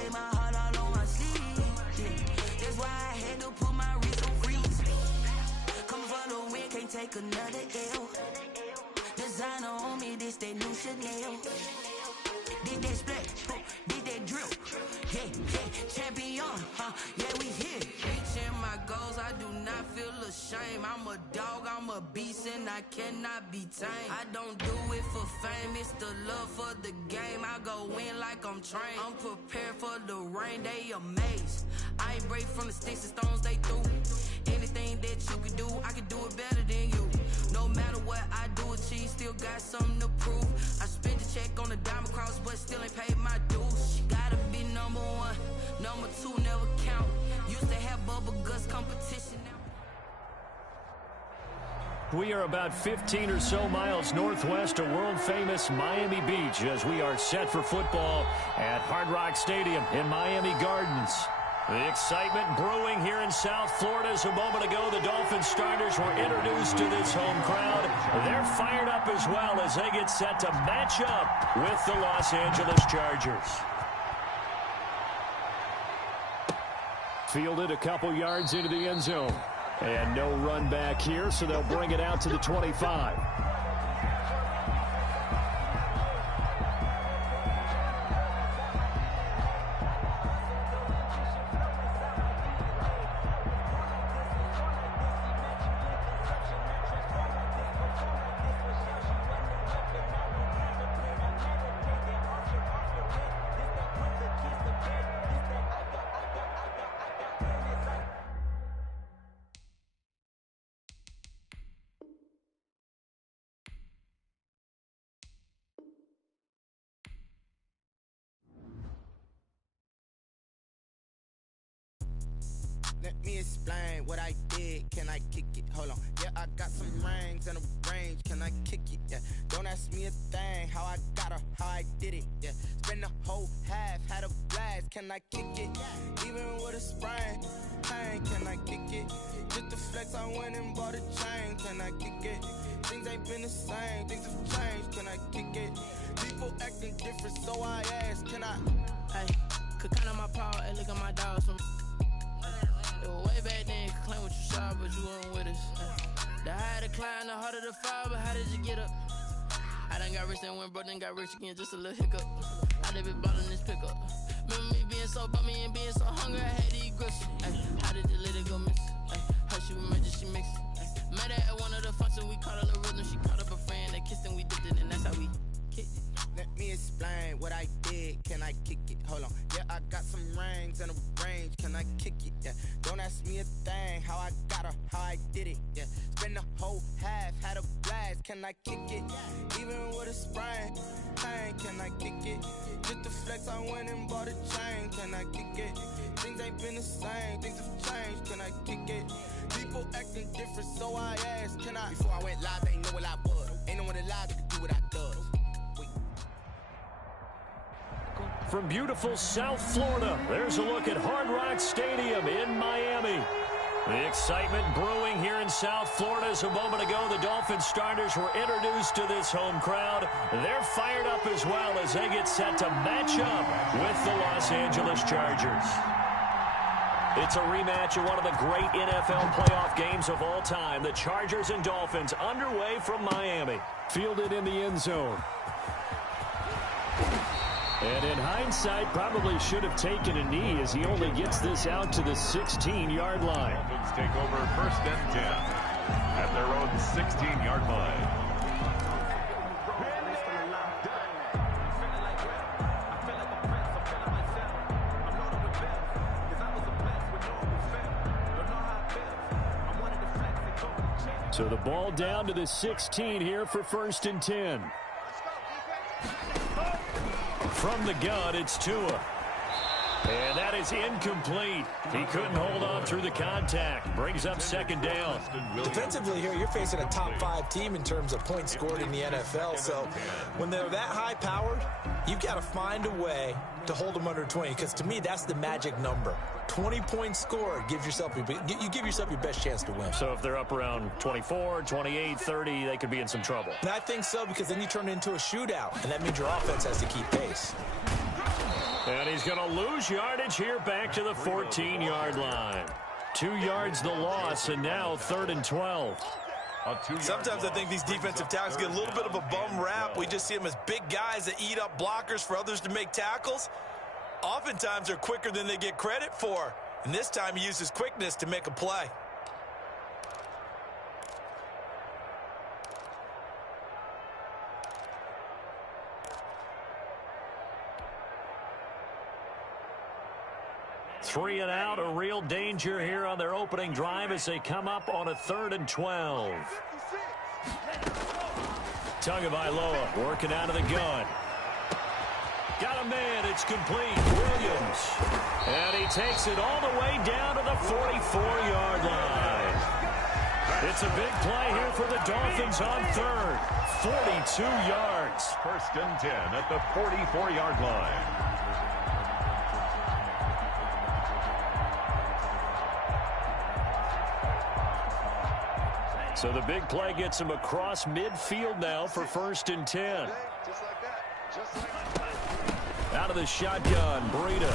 wear my heart all on my sleeve. Yeah. That's why I had to put my wrist on freeze. Coming for the win, can't take another L. Designer on me, this that new Chanel. Did that split, did that drill. Yeah, champion, yeah, we here. Reaching my goals, I do not feel ashamed. I'm a dog, I'm a beast, and I cannot be tamed. I don't do it for fame, it's the love for the game. I go in like I'm trained. I'm prepared for the rain, they amazed. I ain't break from the sticks and stones they threw. Anything that you can do, I can do it better than you. No matter what I do, achieve, still got something to prove. I spent the check on the diamond cross, but still ain't paid my dues. She gotta be number one, number two never count. Used to have bubble guts competition now. We are about 15 or so miles northwest of world-famous Miami Beach as we are set for football at Hard Rock Stadium in Miami Gardens. The excitement brewing here in South Florida as a moment ago the Dolphins starters were introduced to this home crowd. They're fired up as well as they get set to match up with the Los Angeles Chargers. Fielded a couple yards into the end zone. And no run back here, so they'll bring it out to the 25. Let me explain what I did. Can I kick it? Hold on. Yeah, I got some rings and a range. Can I kick it? Yeah. Don't ask me a thing. How I got her, how I did it. Yeah. Spend the whole half, had a blast. Can I kick it? Even with a sprain. Pain, can I kick it? Just to flex, I went and bought a chain. Can I kick it? Things ain't been the same. Things have changed. Can I kick it? People acting different, so I ask. Can I? Hey, could count on my power. Hey, look at my dogs from. Way back then, you could claim what you saw, but you weren't with us. The higher the climb, the harder the fall, but how did you get up? I done got rich and went broke, then got rich again, just a little hiccup. I done been ballin' this pickup. Remember me being so bummy and being so hungry, I had to eat gristle. How did the lady go miss? Her she remembered she mixed. Met her at one of the functions, we caught a little rhythm, she caught up a friend, they kissed and we dipped it, and that's how we kicked it. Let me explain what I did. Can I kick it? Hold on. Yeah, I got some rings and a range. Can I kick it? Yeah. Don't ask me a thing. How I got her, how I did it. Yeah. Spend the whole half, had a blast. Can I kick it? Even with a sprain. Pain, can I kick it? Just to flex, I went and bought a chain. Can I kick it? Things ain't been the same. Things have changed. Can I kick it? People acting different, so I asked. Can I? Before I went live, they ain't know what I was. Ain't no one alive that could do what I does. From beautiful South Florida, there's a look at Hard Rock Stadium in Miami. The excitement brewing here in South Florida as a moment ago the Dolphins starters were introduced to this home crowd. They're fired up as well as they get set to match up with the Los Angeles Chargers. It's a rematch of one of the great NFL playoff games of all time. The Chargers and Dolphins underway from Miami. Fielded in the end zone. And in hindsight, probably should have taken a knee as he only gets this out to the 16-yard line. Dolphins take over 1st and 10 at their own 16-yard line. So the ball down to the 16 here for 1st and 10. From the gun, it's Tua. And that is incomplete. He couldn't hold on through the contact. Brings up 2nd down. Defensively here, you're facing a top 5 team in terms of points scored in the NFL. So when they're that high-powered, you've got to find a way to hold them under 20. Because to me, that's the magic number. 20 points scored gives yourself you give yourself your best chance to win. So if they're up around 24, 28, 30, they could be in some trouble. And I think so, because then you turn it into a shootout, and that means your offense has to keep pace. And he's going to lose yardage here back to the 14-yard line. 2 yards the loss, and now 3rd and 12. Sometimes I think these defensive tackles get a little bit of a bum rap. We just see them as big guys that eat up blockers for others to make tackles. Oftentimes they're quicker than they get credit for. And this time he uses quickness to make a play. Three and out, a real danger here on their opening drive as they come up on a 3rd and 12. Tagovailoa working out of the gun. Got a man, it's complete. Williams. And he takes it all the way down to the 44-yard line. It's a big play here for the Dolphins on 3rd. 42 yards. 1st and 10 at the 44-yard line. So the big play gets him across midfield now for 1st and 10. Out of the shotgun, Breida.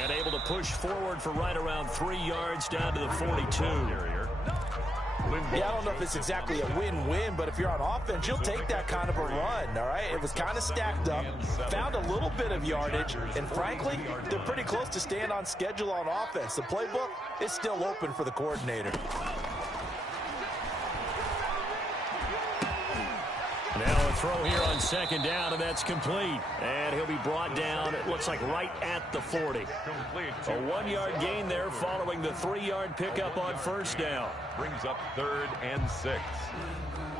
And able to push forward for right around 3 yards down to the 42. Yeah, I don't know if it's exactly a win-win, but if you're on offense, you'll take that kind of a run, all right? It was kind of stacked up, found a little bit of yardage, and frankly, they're pretty close to staying on schedule on offense. The playbook is still open for the coordinator. Now a throw here on 2nd down, and that's complete. And he'll be brought down, it looks like right at the 40. A 1-yard gain there following the 3-yard pickup on 1st down. Brings up 3rd and 6.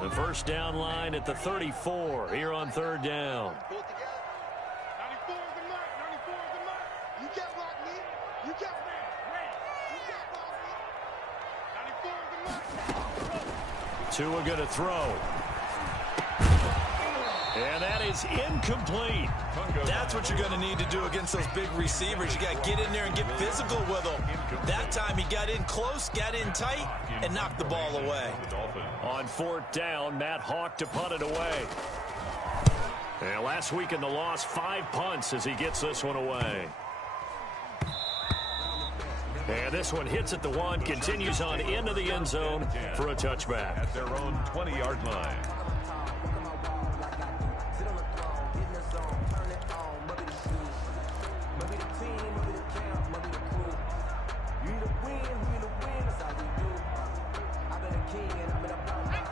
The 1st down line at the 34 here on 3rd down. Tua going to throw. And that is incomplete. That's what you're going to need to do against those big receivers. You got to get in there and get physical with them. That time he got in close, got in tight, and knocked the ball away. On 4th down, Matt Hawk to punt it away. And last week in the loss, 5 punts as he gets this one away. And this one hits at the 1, continues on into the end zone for a touchback. At their own 20-yard line.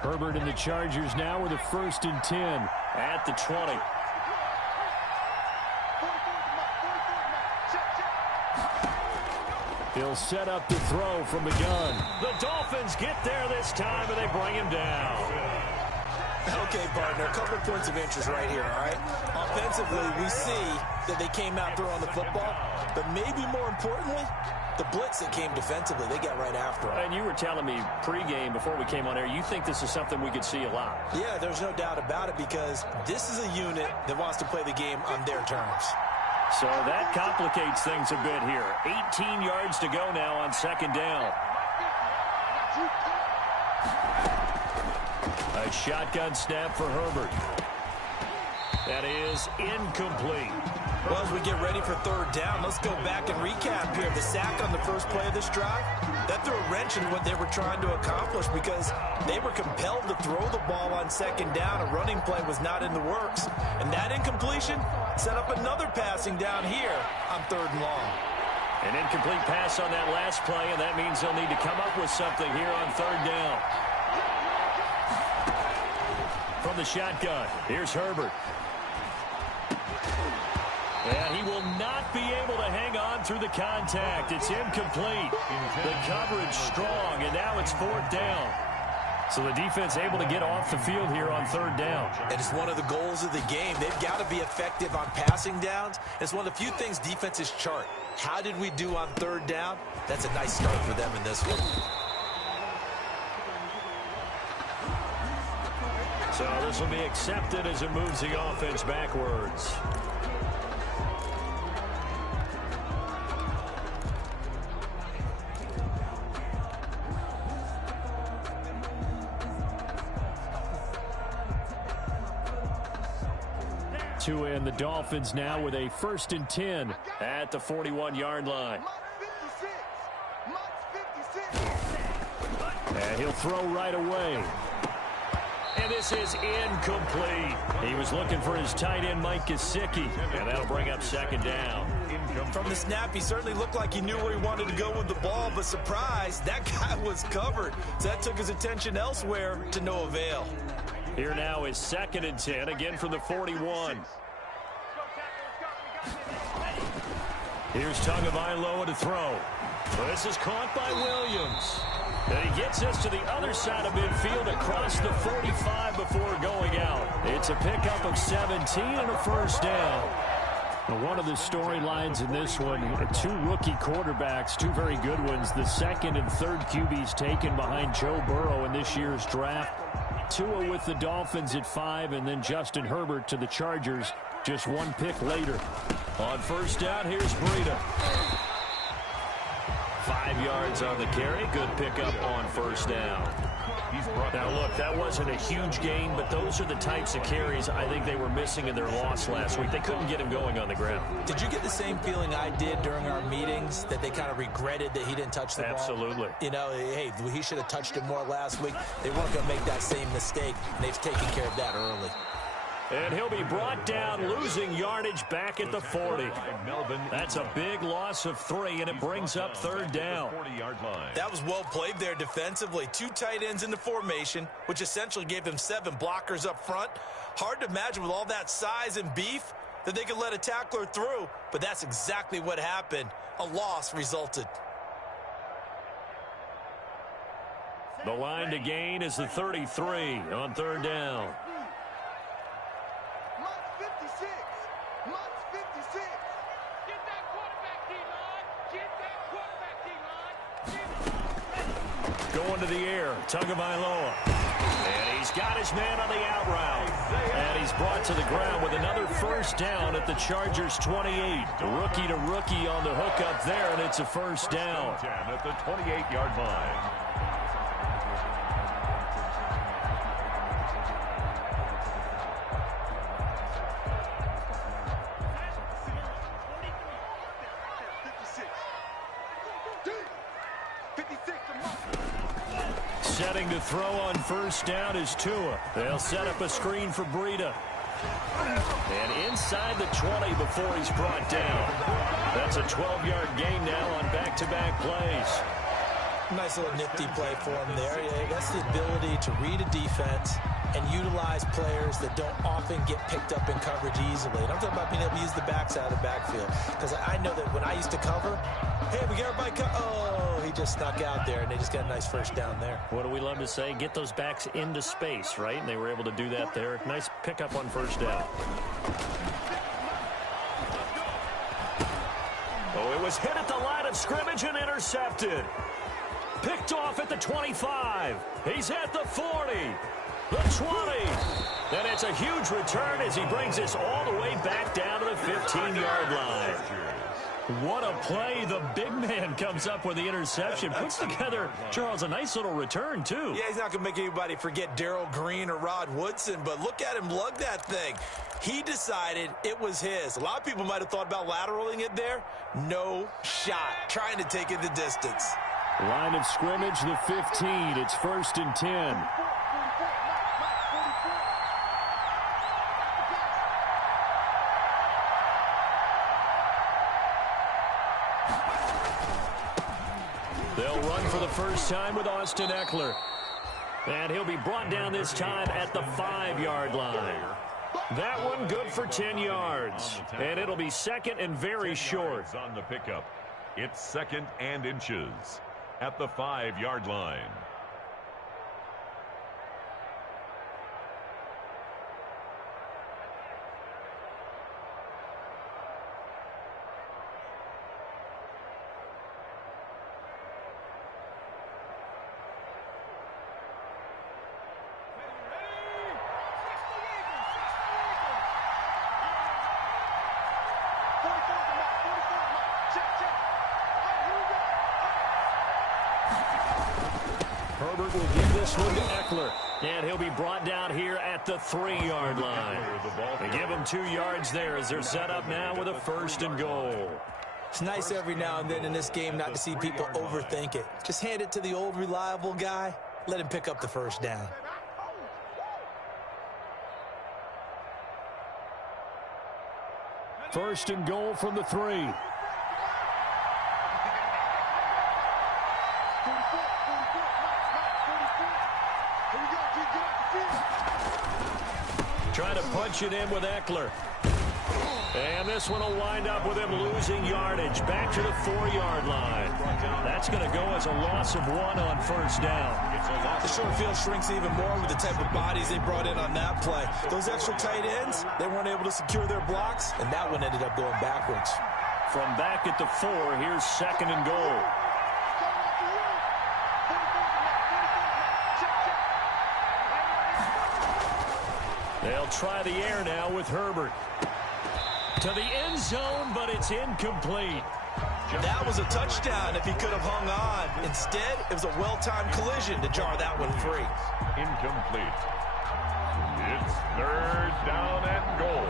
Herbert and the Chargers now with a 1st and 10 at the 20. He'll set up the throw from the gun. The Dolphins get there this time, and they bring him down. Okay, partner, a couple of points of interest right here, all right? Offensively, we see that they came out throwing the football, but maybe more importantly, the blitz that came defensively, they got right after it. And you were telling me pregame before we came on air, you think this is something we could see a lot. Yeah, there's no doubt about it because this is a unit that wants to play the game on their terms. So that complicates things a bit here. 18 yards to go now on 2nd down. A shotgun snap for Herbert. That is incomplete. Well, as we get ready for 3rd down, let's go back and recap here. The sack on the first play of this drive, that threw a wrench in what they were trying to accomplish because they were compelled to throw the ball on 2nd down. A running play was not in the works. And that incompletion set up another passing down here on 3rd and long. An incomplete pass on that last play, and that means they'll need to come up with something here on 3rd down. From the shotgun, here's Herbert. And he will not be able to hang on through the contact. It's incomplete. The coverage strong, and now it's 4th down. So the defense able to get off the field here on 3rd down. And it's one of the goals of the game. They've got to be effective on passing downs. It's one of the few things defenses chart. How did we do on 3rd down? That's a nice start for them in this one. So this will be accepted as it moves the offense backwards. Tua and the Dolphins now with a 1st and 10 at the 41-yard line. And he'll throw right away. And this is incomplete. He was looking for his tight end, Mike Gesicki, and that'll bring up 2nd down. From the snap, he certainly looked like he knew where he wanted to go with the ball, but surprise, that guy was covered. So that took his attention elsewhere to no avail. Here now is 2nd and 10, again from the 41. Here's Tagovailoa to throw. This is caught by Williams. And he gets this to the other side of midfield across the 45 before going out. It's a pickup of 17 and a 1st down. Now, one of the storylines in this one, 2 rookie quarterbacks, 2 very good ones. The 2nd and 3rd QBs taken behind Joe Burrow in this year's draft. Tua with the Dolphins at 5, and then Justin Herbert to the Chargers just 1 pick later. On 1st down, here's Breida. 5 yards on the carry. Good pickup on 1st down. Now, look, that wasn't a huge gain, but those are the types of carries I think they were missing in their loss last week. They couldn't get him going on the ground. Did you get the same feeling I did during our meetings, that they kind of regretted that he didn't touch the ball? Absolutely. You know, hey, he should have touched it more last week. They weren't going to make that same mistake, and they've taken care of that early. And he'll be brought down, losing yardage back at the 40. That's a big loss of 3, and it brings up 3rd down. That was well played there defensively. 2 tight ends in the formation, which essentially gave them 7 blockers up front. Hard to imagine with all that size and beef that they could let a tackler through, but that's exactly what happened. A loss resulted. The line to gain is the 33 on 3rd down. Going to the air, Tagovailoa. And he's got his man on the out route. And he's brought to the ground with another 1st down at the Chargers 28. Rookie to rookie on the hook up there, and it's a 1st down. At the 28-yard line. Setting to throw on 1st down is Tua. They'll set up a screen for Breida. And inside the 20 before he's brought down. That's a 12-yard gain now on back-to-back plays. Nice little nifty play for him there. Yeah, that's the ability to read a defense and utilize players that don't often get picked up in coverage easily. And I'm talking about being able to use the backside of the backfield. Because I know that when I used to cover, hey, we got everybody oh, he just snuck out there, and they just got a nice 1st down there. What do we love to say? Get those backs into space, right? And they were able to do that there. Nice pickup on 1st down. Oh, it was hit at the line of scrimmage and intercepted. Picked off at the 25. He's at the 40. The 20. And it's a huge return as he brings this all the way back down to the 15-yard line. What a play. The big man comes up with the interception. Puts together, Charles, a nice little return, too. Yeah, he's not going to make anybody forget Darrell Green or Rod Woodson, but look at him lug that thing. He decided it was his. A lot of people might have thought about lateraling it there. No shot. Trying to take it the distance. Line of scrimmage, the 15. It's 1st and 10. They'll run for the first time with Austin Eckler. And he'll be brought down this time at the 5-yard line. That one good for 10 yards. And it'll be 2nd and very short. On the pickup. It's 2nd and inches at the 5-yard line. Herbert will give this one to Eckler. And he'll be brought down here at the 3-yard line. They give him 2 yards there as they're set up now with a 1st and goal. It's nice every now and then in this game not to see people overthink it. Just hand it to the old reliable guy. Let him pick up the 1st down. First and goal from the 3. Trying to punch it in with Eckler. And this one will wind up with him losing yardage. Back to the 4-yard line. That's going to go as a loss of 1 on 1st down. The short field shrinks even more with the type of bodies they brought in on that play. Those extra tight ends, they weren't able to secure their blocks, and that one ended up going backwards. From back at the 4, here's 2nd and goal. They'll try the air now with Herbert. To the end zone, but it's incomplete. That was a touchdown if he could have hung on. Instead, it was a well-timed collision to jar that one free. Incomplete. It's 3rd down and goal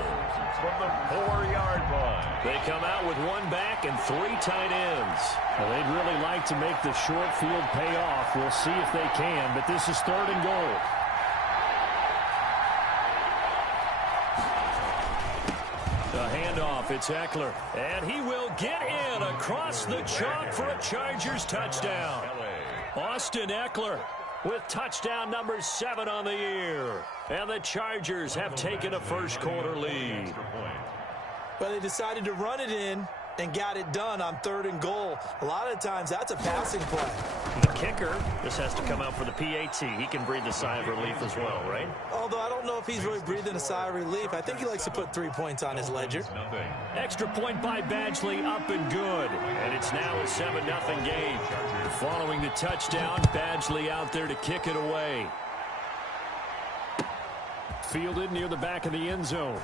from the 4-yard line. They come out with 1 back and 3 tight ends. Well, they'd really like to make the short field pay off. We'll see if they can, but this is 3rd and goal. Handoff, it's Eckler, and he will get in across the chalk for a Chargers touchdown. Austin Eckler with touchdown number 7 on the year. And the Chargers have taken a first-quarter lead. Well, they decided to run it in and got it done on 3rd and goal. A lot of times, that's a passing play. The kicker just has to come out for the PAT. He can breathe a sigh of relief as well, right? Although I don't know if he's really breathing a sigh of relief. I think he likes to put 3 points on his ledger. Extra point by Badgley, up and good. And it's now a 7-0 game. Following the touchdown, Badgley out there to kick it away. Fielded near the back of the end zone.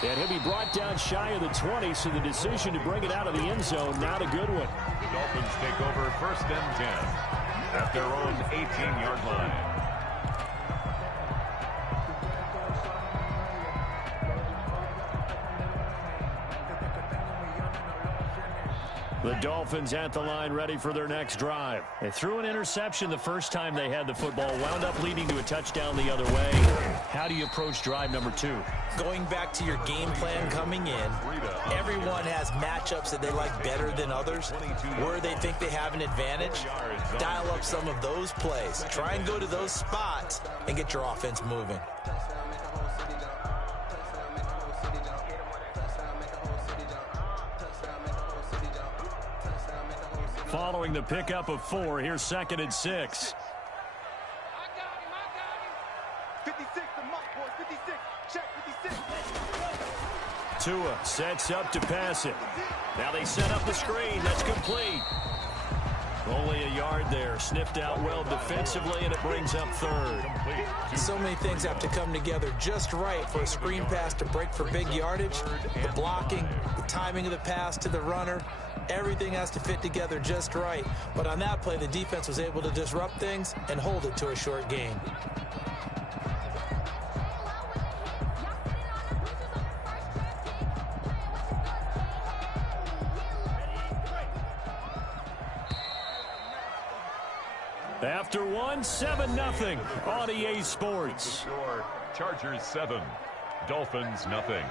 And he'll be brought down shy of the 20, so the decision to bring it out of the end zone, not a good one. The Dolphins take over 1st and 10 at their own 18-yard line. The Dolphins at the line, ready for their next drive. They threw an interception the first time they had the football, wound up leading to a touchdown the other way. How do you approach drive number 2? Going back to your game plan coming in, everyone has matchups that they like better than others, where they think they have an advantage. Dial up some of those plays. Try and go to those spots and get your offense moving. Following the pickup of 4, here's 2nd and 6. Tua sets up to pass it. Now they set up the screen. That's complete. Only a yard there. Sniffed out well defensively, and it brings up 3rd. So many things have to come together just right for a screen pass to break for big yardage. The blocking, the timing of the pass to the runner, everything has to fit together just right. But on that play, the defense was able to disrupt things and hold it to a short gain. After 1, 7-0 on EA Sports. Chargers 7, Dolphins nothing.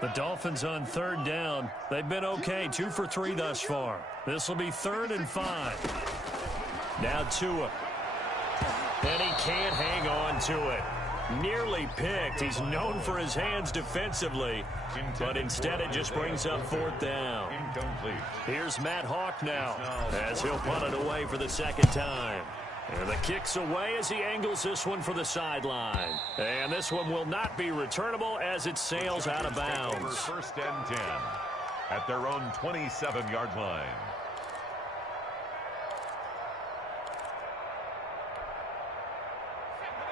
The Dolphins on 3rd down. They've been okay, 2 for 3 thus far. This will be 3rd and 5. Now Tua. And he can't hang on to it. Nearly picked. He's known for his hands defensively, but instead it just brings up 4th down. Here's Matt Hawk now, as he'll punt it away for the 2nd time. And the kick's away as he angles this one for the sideline. And this one will not be returnable as it sails out of bounds. 1st and 10 at their own 27-yard line.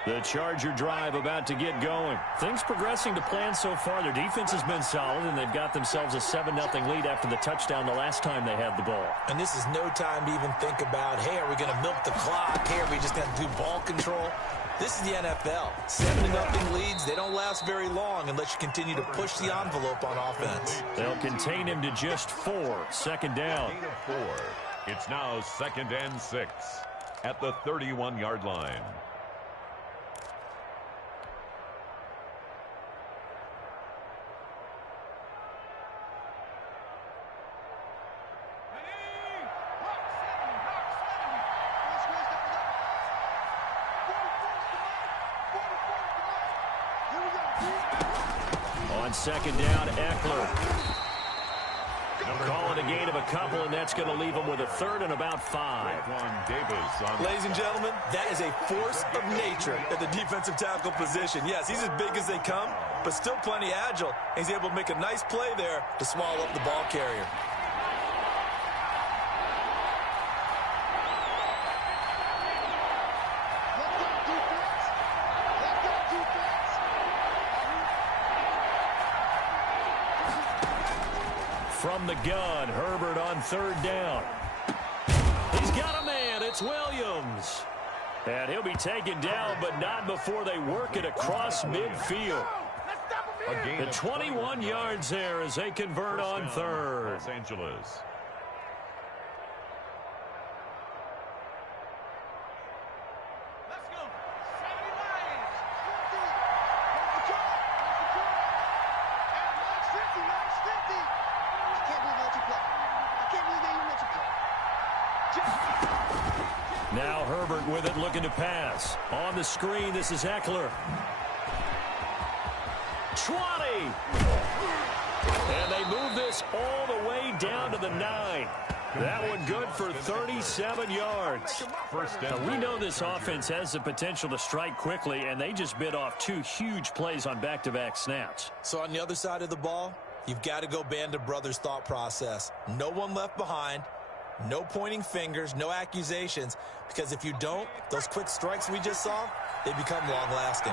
The Charger drive about to get going. Things progressing to plan so far. Their defense has been solid, and they've got themselves a 7-0 lead after the touchdown the last time they had the ball. And this is no time to even think about, hey, are we going to milk the clock? Hey, are we just going to do ball control? This is the NFL. 7-0 leads, they don't last very long unless you continue to push the envelope on offense. They'll contain him to just 4. Second down. 4. It's now 2nd and 6 at the 31-yard line. On second down, Eckler. Call it a gain of a couple, and that's going to leave him with a 3rd and about 5. Ladies and gentlemen, that is a force of nature at the defensive tackle position. Yes, he's as big as they come, but still plenty agile. He's able to make a nice play there to swallow up the ball carrier. From the gun, Herbert on 3rd down. He's got a man. It's Williams. And he'll be taken down, but not before they work it across midfield. The 21 yards there as they convert on 3rd. Los Angeles. Now Herbert with it, looking to pass. On the screen, this is Eckler. 20! And they move this all the way down to the 9. That one good for 37 yards. Now, we know this offense has the potential to strike quickly, and they just bit off 2 huge plays on back-to-back snaps. So on the other side of the ball, you've got to go band of brothers thought process. No one left behind. No pointing fingers, no accusations, because if you don't, those quick strikes we just saw, they become long-lasting.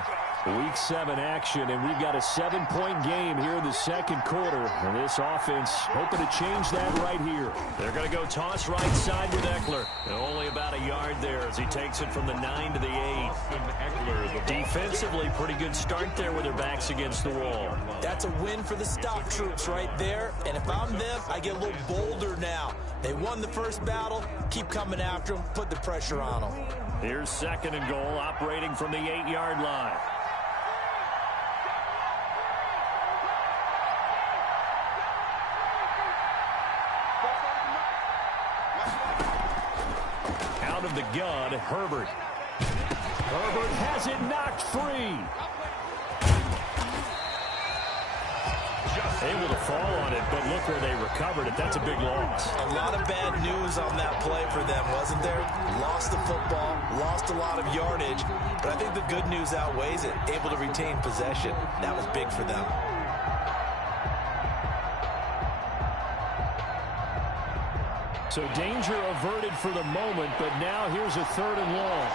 Week 7 action, and we've got a 7-point game here in the second quarter. And this offense hoping to change that right here. They're going to go toss right side with Eckler. And only about a yard there as he takes it from the 9 to the 8. Defensively, pretty good start there with their backs against the wall. That's a win for the stop troops right there. And if I'm them, I get a little bolder now. They won the first battle. Keep coming after them. Put the pressure on them. Here's 2nd and goal, operating from the 8-yard line. Out of the gun, Herbert. Herbert has it knocked free. Able to fall on it, but look where they recovered it. That's a big loss. A lot of bad news on that play for them, wasn't there? Lost the football, lost a lot of yardage, but I think the good news outweighs it. Able to retain possession. That was big for them. So danger averted for the moment, but now here's a 3rd and long.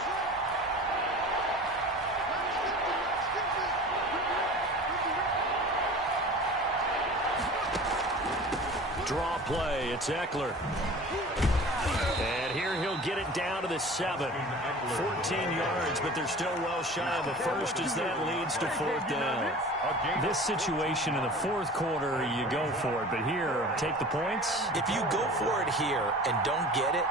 Draw play, it's Eckler. And here he'll get it down to the 7. 14 yards, but they're still well shy of a first as that leads to 4th down. This situation in the 4th quarter, you go for it, but here, take the points. If you go for it here and don't get it,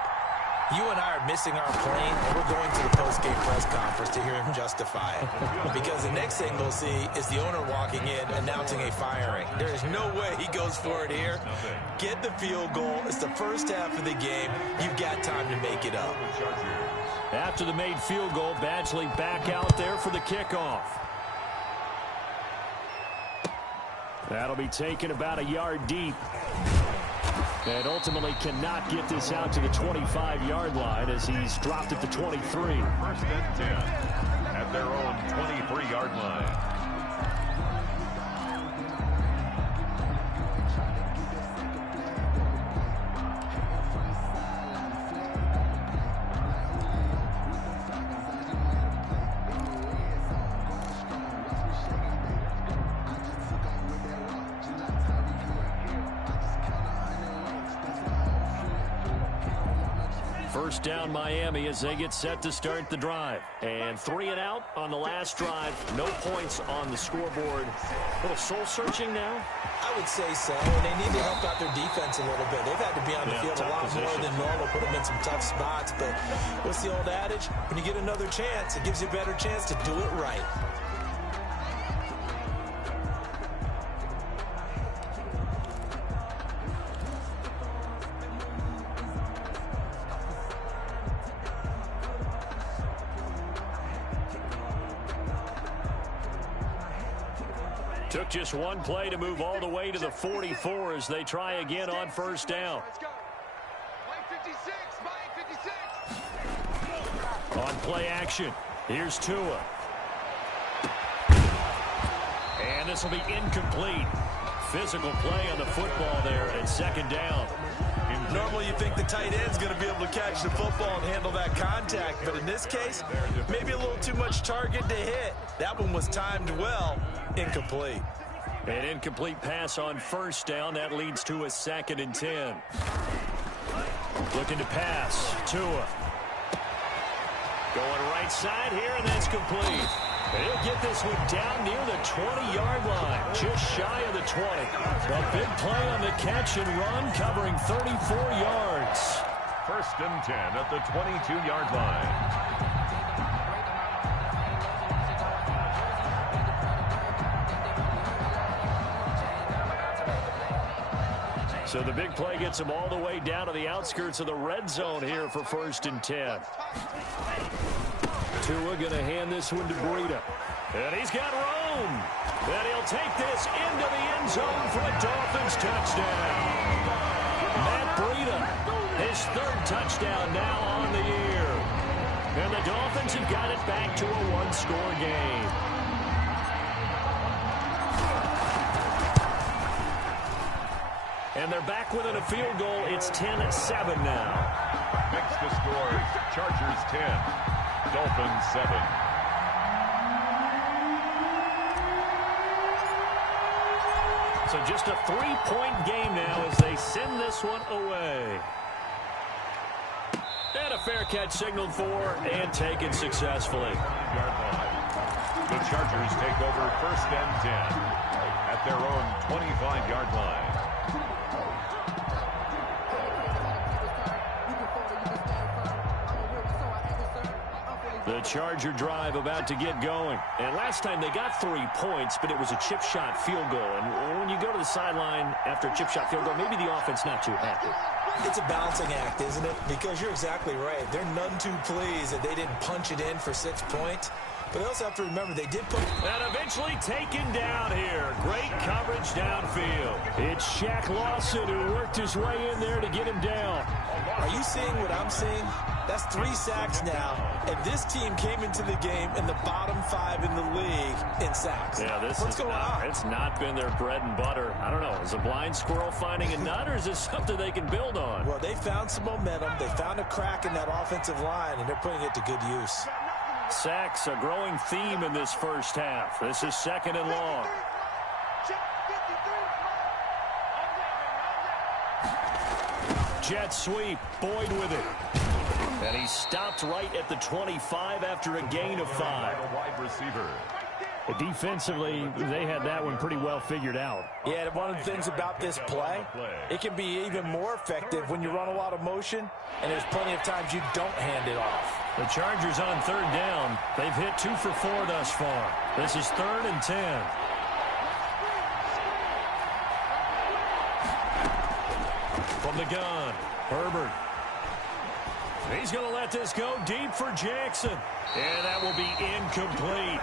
you and I are missing our plane, and we're going to the post-game press conference to hear him justify it. Because the next thing we'll see is the owner walking in, announcing a firing. There is no way he goes for it here. Get the field goal. It's the first half of the game. You've got time to make it up. After the made field goal, Badgley back out there for the kickoff. That'll be taken about a yard deep. And ultimately cannot get this out to the 25-yard line as he's dropped at the 23. 1st and 10 at their own 23-yard line. First down Miami as they get set to start the drive. And 3 and out on the last drive. No points on the scoreboard. A little soul-searching now? I would say so. And they need to help out their defense a little bit. They've had to be on the field a lot more than normal, put them in some tough spots. But what's the old adage? When you get another chance, it gives you a better chance to do it right. Took just one play to move all the way to the 44 as they try again on first down. On play action, here's Tua. And this will be incomplete. Physical play on the football there at second down. Normally you think the tight end's going to be able to catch the football and handle that contact, but in this case, maybe a little too much target to hit. That one was timed well. Incomplete. An incomplete pass on first down. That leads to a 2nd and 10. Looking to pass. Tua. Going right side here, and that's complete. He'll get this one down near the 20-yard line, just shy of the 20. A big play on the catch and run, covering 34 yards. 1st and 10 at the 22-yard line. So the big play gets him all the way down to the outskirts of the red zone here for 1st and 10. Tua going to hand this one to Breida. And he's got room. And he'll take this into the end zone for a Dolphins touchdown. Matt Breida, his 3rd touchdown now on the year. And the Dolphins have got it back to a 1-score game. And they're back within a field goal. It's 10-7 now. Next to score, Chargers 10, Dolphins 7. So just a 3-point game now as they send this one away. And a fair catch signaled for and taken successfully. The Chargers take over 1st and 10 at their own 25-yard line. The Charger drive about to get going. And last time they got 3 points, but it was a chip shot field goal. And when you go to the sideline after a chip shot field goal, maybe the offense not too happy. It's a balancing act, isn't it? Because you're exactly right. They're none too pleased that they didn't punch it in for 6 points. But they also have to remember they did put... And eventually taken down here. Great coverage downfield. It's Shaq Lawson who worked his way in there to get him down. Are you seeing what I'm seeing? That's 3 sacks now, and this team came into the game in the bottom 5 in the league in sacks. Yeah, What's going on? It's not been their bread and butter. I don't know. Is a blind squirrel finding a nut, or is this something they can build on? Well, they found some momentum. They found a crack in that offensive line, and they're putting it to good use. Sacks, a growing theme in this first half. This is 2nd and long. Jet sweep. Boyd with it. And he stopped right at the 25 after a gain of 5. Wide receiver. Defensively, they had that one pretty well figured out. Yeah, and one of the things about this play, it can be even more effective when you run a lot of motion, and there's plenty of times you don't hand it off. The Chargers on 3rd down. They've hit 2 for 4 thus far. This is 3rd and 10. From the gun, Herbert. He's going to let this go deep for Jackson. And that will be incomplete.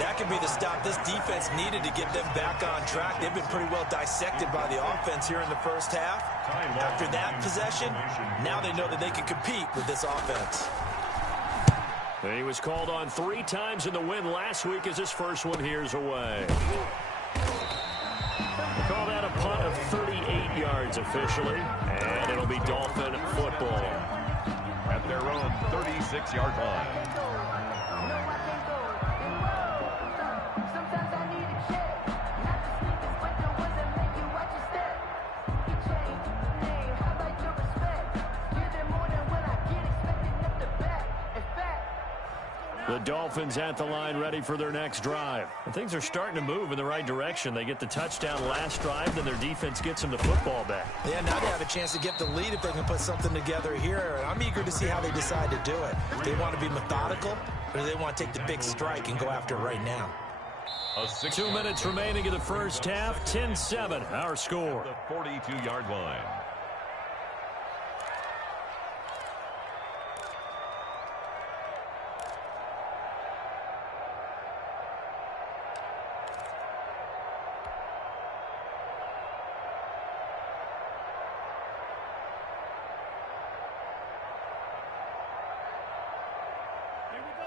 That could be the stop this defense needed to get them back on track. They've been pretty well dissected by the offense here in the first half. After that possession, now they know that they can compete with this offense. He was called on 3 times in the win last week as his first one here's away. Call that a punt of 38 yards officially, and it'll be Dolphin football. At their own 36-yard line. The Dolphins at the line ready for their next drive. And things are starting to move in the right direction. They get the touchdown last drive, then their defense gets them the football back. Yeah, now they have a chance to get the lead if they can put something together here. I'm eager to see how they decide to do it. If they want to be methodical, or do they want to take the big strike and go after it right now? 2 minutes remaining in the first half. 10-7, our score. The 42-yard line.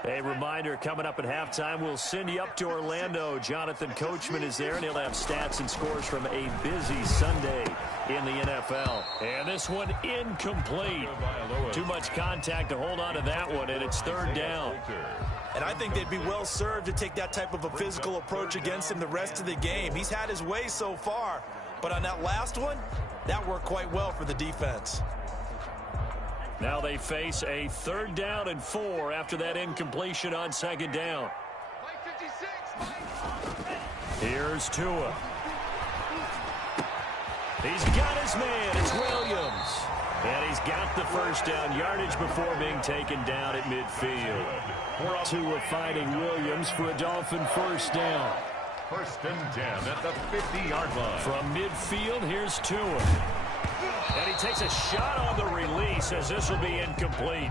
A reminder, coming up at halftime, we'll send you up to Orlando. Jonathan Coachman is there, and he'll have stats and scores from a busy Sunday in the NFL. And this one incomplete. Too much contact to hold on to that one, and it's third down. And I think they'd be well served to take that type of a physical approach against him the rest of the game. He's had his way so far, but on that last one, that worked quite well for the defense. Now they face a 3rd down and 4 after that incompletion on 2nd down. Here's Tua. He's got his man. It's Williams. And he's got the first down yardage before being taken down at midfield. Tua finding Williams for a Dolphin first down. 1st and 10 at the 50-yard line. From midfield, here's Tua. And he takes a shot on the release as this will be incomplete.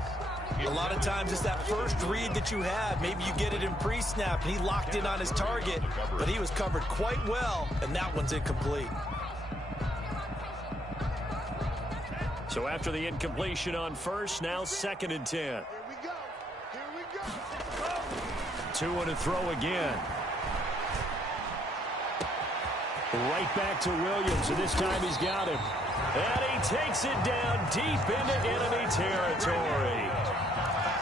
A lot of times it's that first read that you have. Maybe you get it in pre-snap, and he locked in on his target, but he was covered quite well, and that one's incomplete. So after the incompletion on first, now 2nd and 10. Here we go. Tua to throw again. Right back to Williams, and this time he's got him. And he takes it down deep into enemy territory.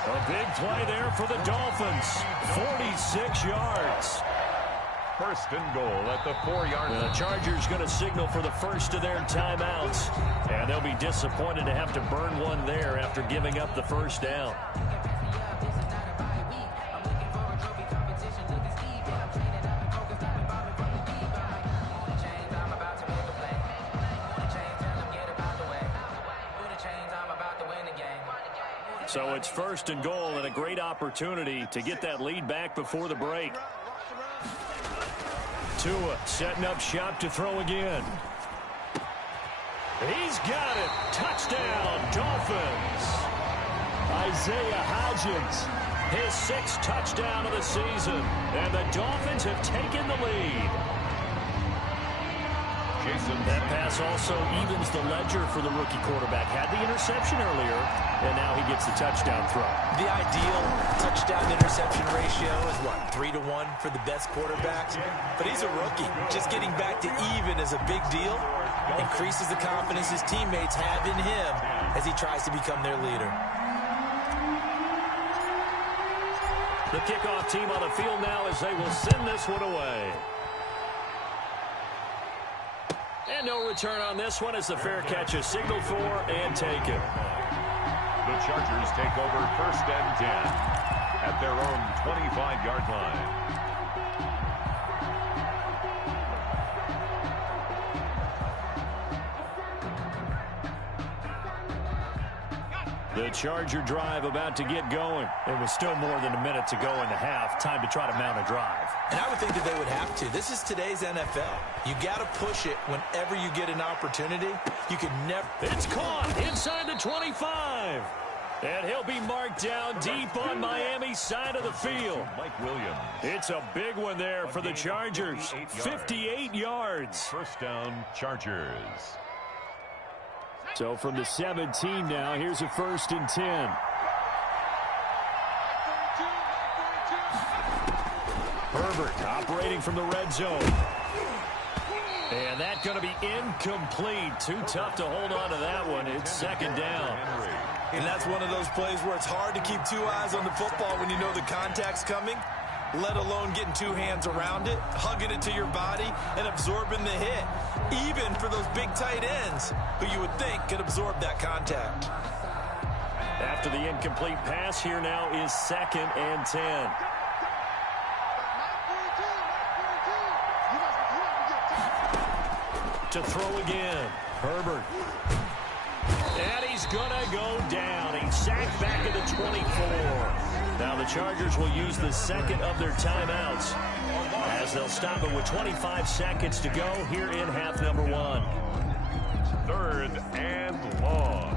A big play there for the Dolphins. 46 yards. 1st and goal at the 4-yard line. The Chargers going to signal for the first of their timeouts. And they'll be disappointed to have to burn one there after giving up the first down. So it's 1st and goal and a great opportunity to get that lead back before the break. Tua setting up shop to throw again. He's got it. Touchdown, Dolphins. Isaiah Hodgins, his 6th touchdown of the season. And the Dolphins have taken the lead. That pass also evens the ledger for the rookie quarterback. Had the interception earlier, and now he gets the touchdown throw. The ideal touchdown-interception ratio is, what, 3-to-1 for the best quarterbacks? But he's a rookie. Just getting back to even is a big deal. Increases the confidence his teammates have in him as he tries to become their leader. The kickoff team on the field now as they will send this one away. And no return on this one as the fair catch is signaled for and taken. The Chargers take over 1st and 10 at their own 25-yard line. The Charger drive about to get going. It was still more than a minute to go in the half. Time to try to mount a drive. And I would think that they would have to. This is today's NFL. You got to push it whenever you get an opportunity. You can never... It's caught inside the 25. And he'll be marked down deep on Miami's side of the field. Mike Williams. It's a big one there for the Chargers. 58 yards. 1st down, Chargers. So from the 17 now, here's a 1st and 10. Herbert operating from the red zone. And that's going to be incomplete. Too tough to hold on to that one. It's 2nd down. And that's one of those plays where it's hard to keep 2 eyes on the football when you know the contact's coming, let alone getting 2 hands around it, hugging it to your body, and absorbing the hit. Even for those big tight ends who you would think could absorb that contact. After the incomplete pass, here now is 2nd and 10. To throw again, Herbert. And he's going to go down. He's sacked back at the 24. Now the Chargers will use the second of their timeouts as they'll stop it with 25 seconds to go here in half number 1. 3rd and long.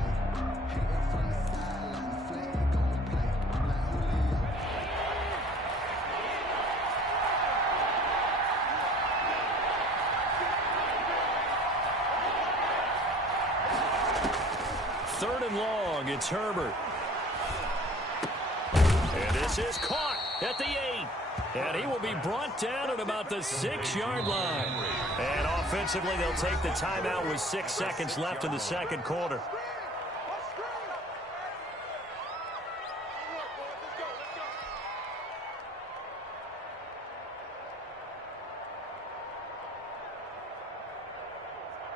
Third and long, it's Herbert. And this is caught at the 8. And he will be brought down at about the 6-yard line. And offensively, they'll take the timeout with 6 seconds left in the second quarter.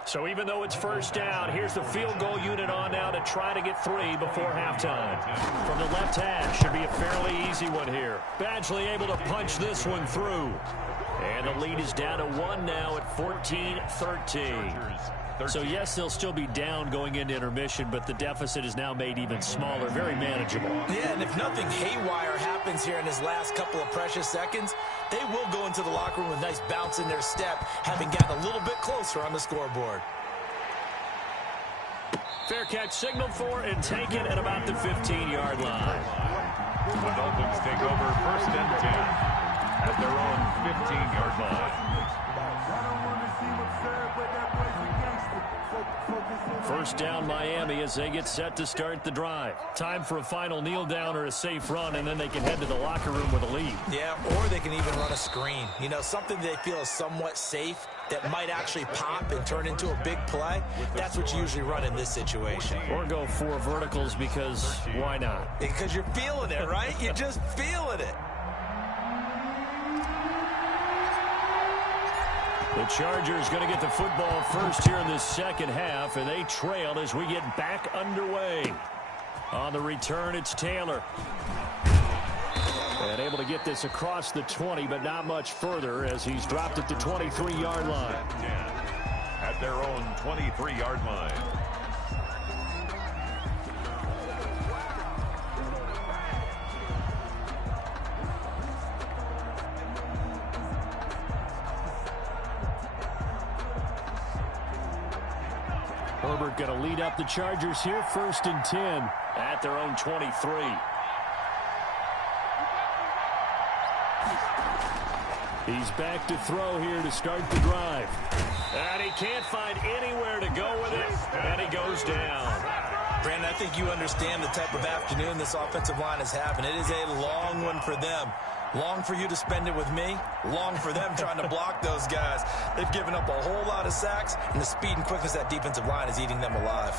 So even though it's first down, here's the field goal unit on now to try to get 3 before halftime. From the left hash, should be a fairly easy one here. Badgley able to punch this one through. And the lead is down to 1 now at 14-13. So yes, they'll still be down going into intermission, but the deficit is now made even smaller, very manageable. Yeah, and if nothing haywire happens here in his last couple of precious seconds, they will go into the locker room with a nice bounce in their step, having gotten a little bit closer on the scoreboard. Fair catch signaled for and taken at about the 15-yard line. The Dolphins take over 1st and 10 at their own 15-yard line. First down Miami as they get set to start the drive. Time for a final kneel down or a safe run, and then they can head to the locker room with a lead. Yeah, or they can even run a screen. You know, something they feel is somewhat safe that might actually pop and turn into a big play. That's what you usually run in this situation. Or go 4 verticals because why not? Because you're feeling it, right? You're just feeling it. The Chargers going to get the football first here in the second half, and they trail as we get back underway. On the return, it's Taylor. And able to get this across the 20, but not much further as he's dropped at the 23-yard line. At their own 23-yard line. Herbert going to lead up the Chargers here, 1st and 10 at their own 23. He's back to throw here to start the drive. And he can't find anywhere to go with it, and he goes down. Brandon, I think you understand the type of afternoon this offensive line is having. It is a long one for them. Long for you to spend it with me. Long for them trying to block those guys. They've given up a whole lot of sacks, and the speed and quickness of that defensive line is eating them alive.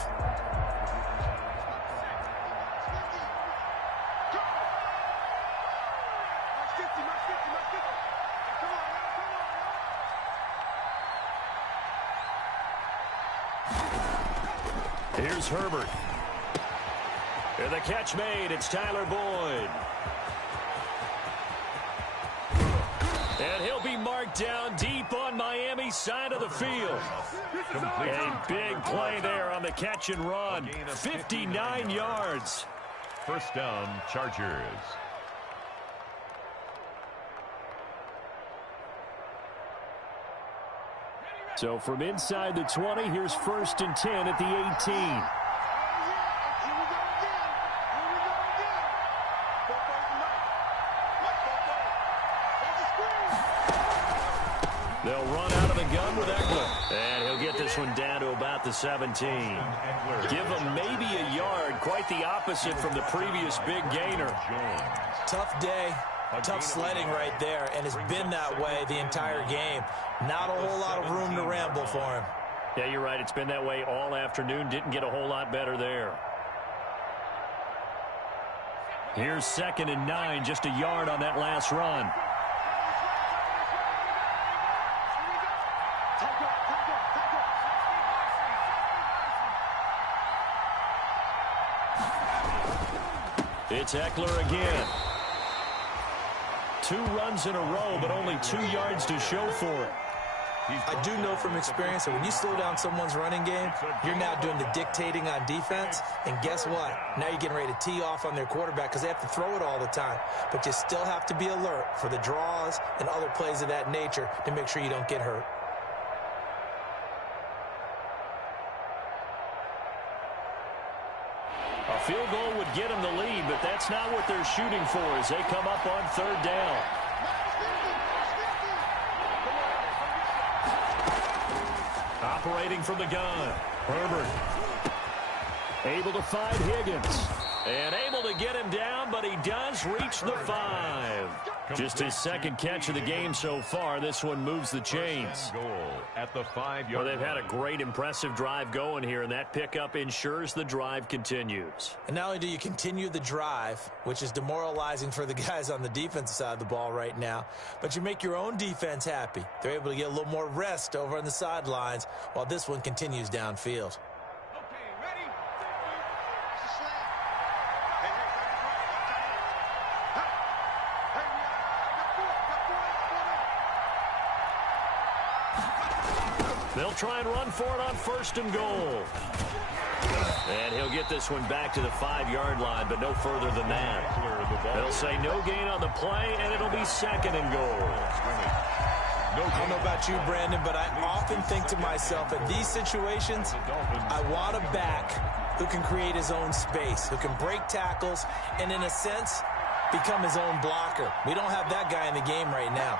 Here's Herbert. And the catch made. It's Tyler Boyd. And he'll be marked down deep on Miami's side of the field. A big play there on the catch and run. 59 yards. First down, Chargers. So from inside the 20, here's 1st and 10 at the 18. They'll run out of the gun with Eckler. And he'll get this one down to about the 17. Give him maybe a yard. Quite the opposite from the previous big gainer. Tough day. Tough sledding right there, and it's been that way the entire game. Not a whole lot of room to ramble for him. Yeah, you're right. It's been that way all afternoon. Didn't get a whole lot better there. Here's 2nd and 9, just a yard on that last run. It's Eckler again. 2 runs in a row, but only 2 yards to show for it. I do know from experience that when you slow down someone's running game, you're now doing the dictating on defense. And guess what? Now you're getting ready to tee off on their quarterback because they have to throw it all the time. But you still have to be alert for the draws and other plays of that nature to make sure you don't get hurt. A field goal would get them the lead, but that's not what they're shooting for as they come up on 3rd down. Operating from the gun, Herbert. Able to find Higgins. And able to get him down, but he does reach the 5. Just his 2nd catch of the game so far. This one moves the chains. Goal at the 5-yard Well, they've had a great, impressive drive going here, and that pickup ensures the drive continues. And not only do you continue the drive, which is demoralizing for the guys on the defensive side of the ball right now, but you make your own defense happy. They're able to get a little more rest over on the sidelines while this one continues downfield. They'll try and run for it on 1st and goal. And he'll get this one back to the 5-yard line, but no further than that. They'll say no gain on the play, and it'll be 2nd and goal. I don't know about you, Brandon, but I often think to myself, in these situations, I want a back who can create his own space, who can break tackles, and in a sense, become his own blocker. We don't have that guy in the game right now.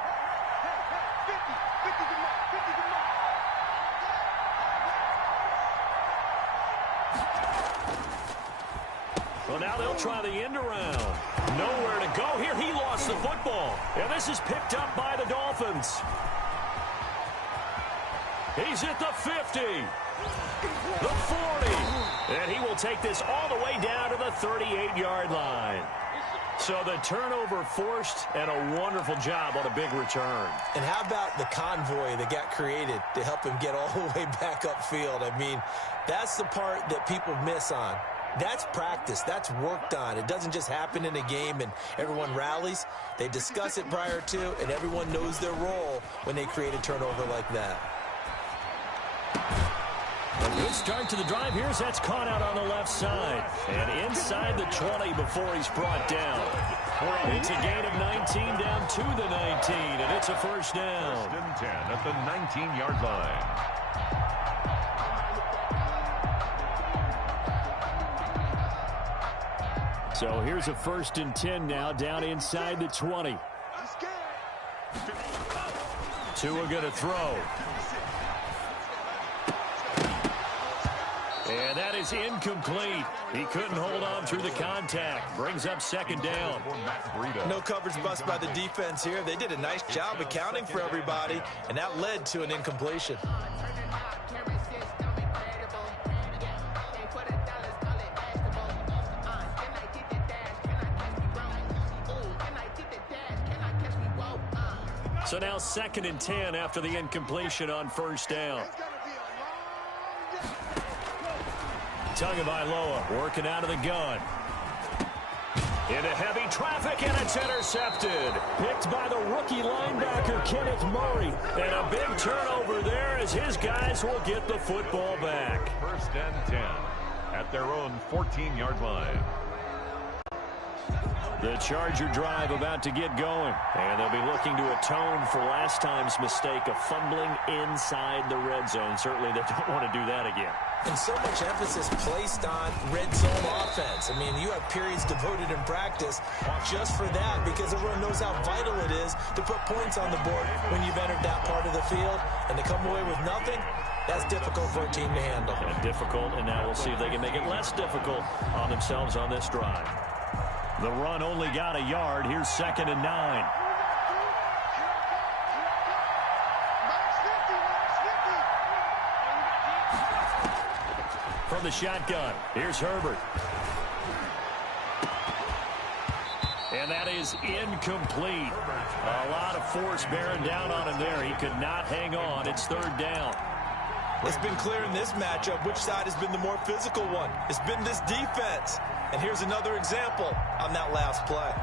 Well, now they'll try the end around. Nowhere to go here. He lost the football. And this is picked up by the Dolphins. He's at the 50. The 40. And he will take this all the way down to the 38-yard line. So the turnover forced, and a wonderful job on a big return. And how about the convoy that got created to help him get all the way back upfield? I mean, that's the part that people miss on. That's practice. That's worked on. It doesn't just happen in a game and everyone rallies. They discuss it prior to, and everyone knows their role when they create a turnover like that. A good start to the drive here as that's caught out on the left side. And inside the 20 before he's brought down. It's a gain of 19 down to the 19, and it's a 1st down. 1st and 10 at the 19-yard line. So here's a 1st and 10 now down inside the 20. Tua going to throw. And that is incomplete. He couldn't hold on through the contact. Brings up 2nd down. No coverage bust by the defense here. They did a nice job accounting for everybody, and that led to an incompletion. So now 2nd and 10 after the incompletion on 1st down. Tagovailoa working out of the gun. Into heavy traffic, and it's intercepted. Picked by the rookie linebacker, Kenneth Murray. And a big turnover there as his guys will get the football back. 1st and 10 at their own 14-yard line. The Charger drive about to get going. And they'll be looking to atone for last time's mistake of fumbling inside the red zone. Certainly they don't want to do that again. And so much emphasis placed on red zone offense. I mean, you have periods devoted in practice just for that because everyone knows how vital it is to put points on the board when you've entered that part of the field. And to come away with nothing, that's difficult for a team to handle. And difficult, and now we'll see if they can make it less difficult on themselves on this drive. The run only got a yard. Here's 2nd and 9. From the shotgun, here's Herbert. And that is incomplete. A lot of force bearing down on him there. He could not hang on. It's 3rd down. It's been clear in this matchup which side has been the more physical one. It's been this defense. And here's another example on that last play.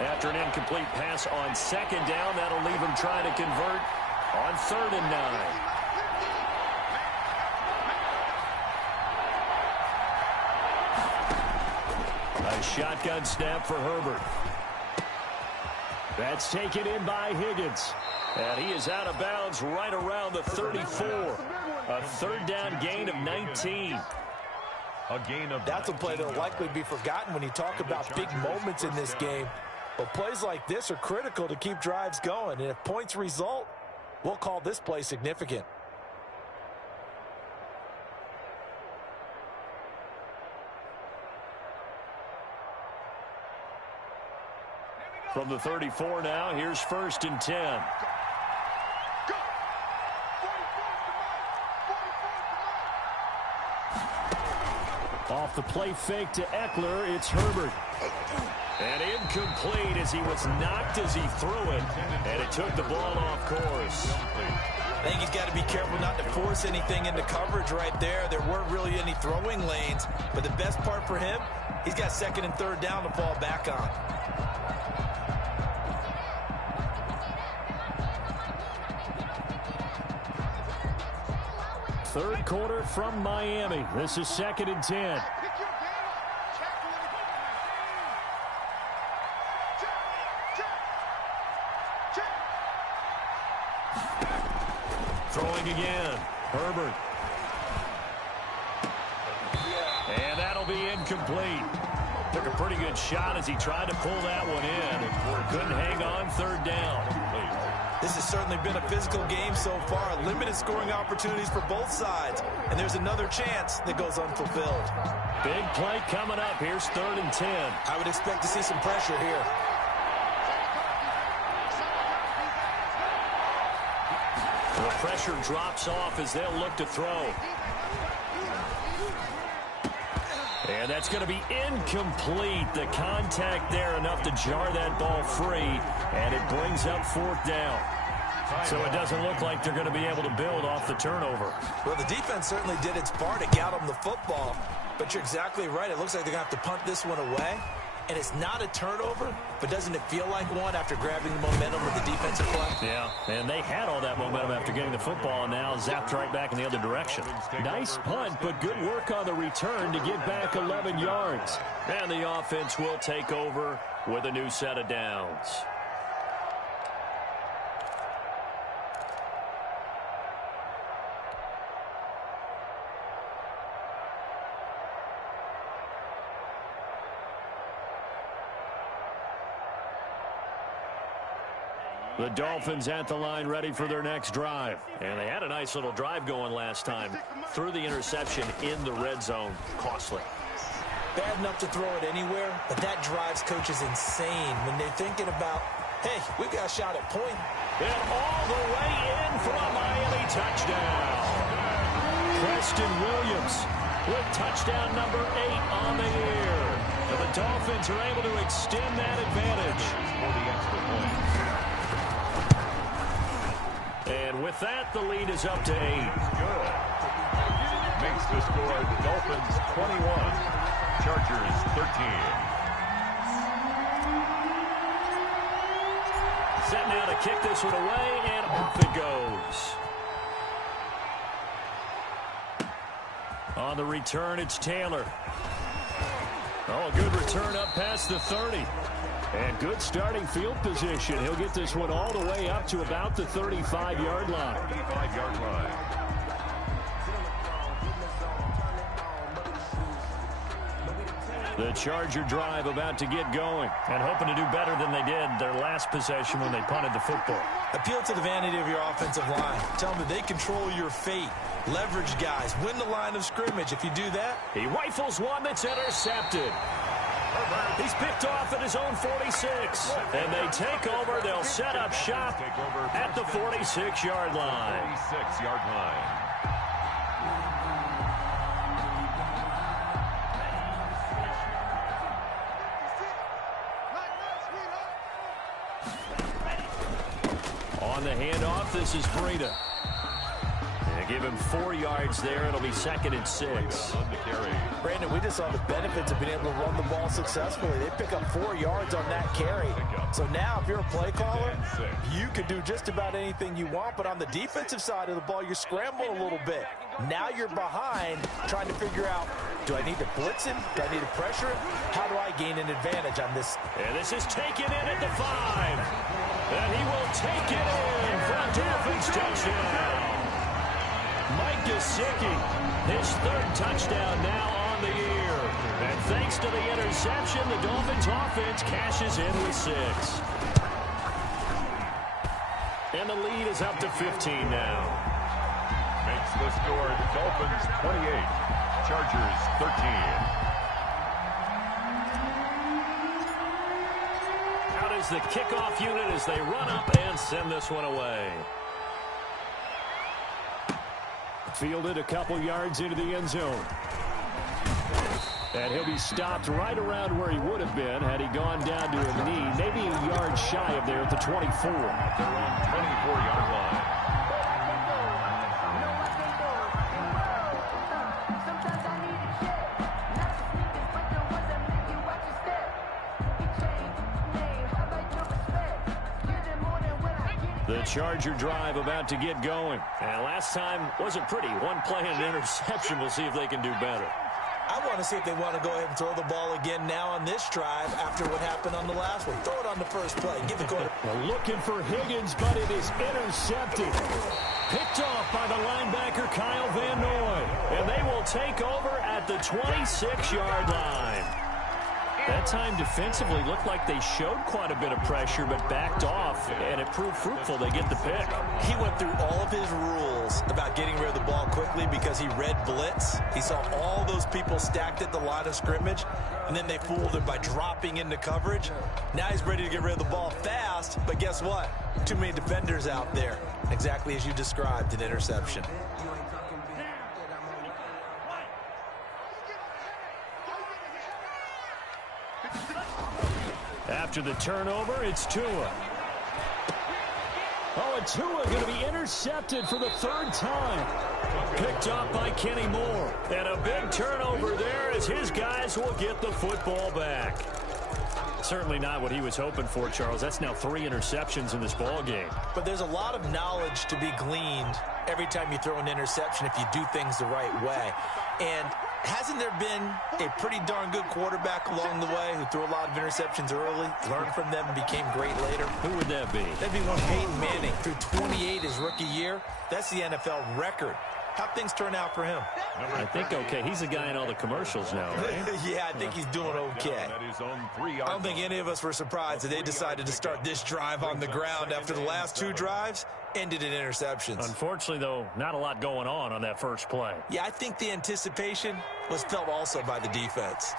After an incomplete pass on second down, that'll leave him trying to convert on 3rd and 9. A shotgun snap for Herbert. That's taken in by Higgins. And he is out of bounds right around the 34. A 3rd down gain of 19. A gain of That's a play that will likely be forgotten when you talk about big moments in this game. But plays like this are critical to keep drives going. And if points result, we'll call this play significant. From the 34 now, here's 1st and 10. Off the play fake to Eckler, it's Herbert. And incomplete as he was knocked as he threw it. And it took the ball off course. I think he's got to be careful not to force anything into coverage right there. There weren't really any throwing lanes. But the best part for him, he's got 2nd and 3rd down to fall back on. Third quarter from Miami. This is 2nd and 10. Throwing again. Herbert. And that'll be incomplete. Took a pretty good shot as he tried to pull that one in. Couldn't hang on 3rd down. This has certainly been a physical game so far. Limited scoring opportunities for both sides. And there's another chance that goes unfulfilled. Big play coming up. Here's 3rd and 10. I would expect to see some pressure here. The pressure drops off as they'll look to throw. And that's going to be incomplete. The contact there enough to jar that ball free. And it brings up 4th down. So it doesn't look like they're going to be able to build off the turnover. Well, the defense certainly did its part to get them the football. But you're exactly right. It looks like they're going to have to punt this one away. And it's not a turnover, but doesn't it feel like one after grabbing the momentum with the defensive play? Yeah, and they had all that momentum after getting the football, and now zapped right back in the other direction. Nice punt, but good work on the return to get back 11 yards. And the offense will take over with a new set of downs. The Dolphins at the line ready for their next drive. And they had a nice little drive going last time. Threw the interception in the red zone. Costly. Bad enough to throw it anywhere, but that drives coaches insane when they're thinking about, hey, we've got a shot at point. And all the way in for a Miami touchdown. Preston Williams with touchdown number 8 on the year. And the Dolphins are able to extend that advantage. for the extra point. And with that, the lead is up to 8. Good. Makes the score Dolphins 21, Chargers 13. Set now to kick this one away, and off it goes. On the return, it's Taylor. Oh, a good return up past the 30. And good starting field position. He'll get this one all the way up to about the 35-yard line. 35-yard line. The Charger drive about to get going and hoping to do better than they did their last possession when they punted the football. Appeal to the vanity of your offensive line. Tell them that they control your fate. Leverage guys. Win the line of scrimmage. If you do that, he rifles one that's intercepted. He's picked off at his own 46. And they take over. They'll set up shop at the 46-yard line. 46-yard line. handoff. This is Breida. Give him 4 yards there. It'll be 2nd and 6. Brandon, we just saw the benefits of being able to run the ball successfully. They pick up 4 yards on that carry. So now, if you're a play caller, you can do just about anything you want. But on the defensive side of the ball, you're scrambling a little bit. Now you're behind, trying to figure out, do I need to blitz him? Do I need to pressure him? How do I gain an advantage on this? And this is taken in at the 5. And he will take it in for a Dolphins touchdown. Mike Gesicki, his 3rd touchdown now on the year. And thanks to the interception, the Dolphins offense cashes in with 6. And the lead is up to 15 now. Makes the score Dolphins 28, Chargers 13. Out is the kickoff unit as they run up and send this one away. Fielded a couple yards into the end zone. And he'll be stopped right around where he would have been had he gone down to a knee, maybe a yard shy of there at the 24. At their own 24-yard line. The Charger drive about to get going. And last time wasn't pretty. One play and an interception. We'll see if they can do better. I want to see if they want to go ahead and throw the ball again now on this drive after what happened on the last one. Throw it on the first play. Give the quarter. Looking for Higgins, but it is intercepted. Picked off by the linebacker Kyle Van Noy. And they will take over at the 26-yard line. That time defensively looked like they showed quite a bit of pressure but backed off, and it proved fruitful. They get the pick. He went through all of his rules about getting rid of the ball quickly because he read blitz. He saw all those people stacked at the line of scrimmage, and then they fooled him by dropping into coverage. Now he's ready to get rid of the ball fast, but guess what? Too many defenders out there. Exactly as you described, an interception. After the turnover, it's Tua. Oh, and Tua going to be intercepted for the 3rd time. Picked up by Kenny Moore. And a big turnover there as his guys will get the football back. Certainly not what he was hoping for, Charles. That's now 3 interceptions in this ball game. But there's a lot of knowledge to be gleaned every time you throw an interception if you do things the right way. And hasn't there been a pretty darn good quarterback along the way who threw a lot of interceptions early, learned from them, and became great later? Who would that be? That'd be one Peyton Manning. Threw 28 his rookie year. That's the NFL record. How'd things turn out for him? I think okay. He's a guy in all the commercials now, right? Yeah, I think he's doing okay. I don't think any of us were surprised that they decided to start this drive on the ground after the last 2 drives ended in interceptions. Unfortunately, though, not a lot going on that first play. Yeah, I think the anticipation was felt also by the defense.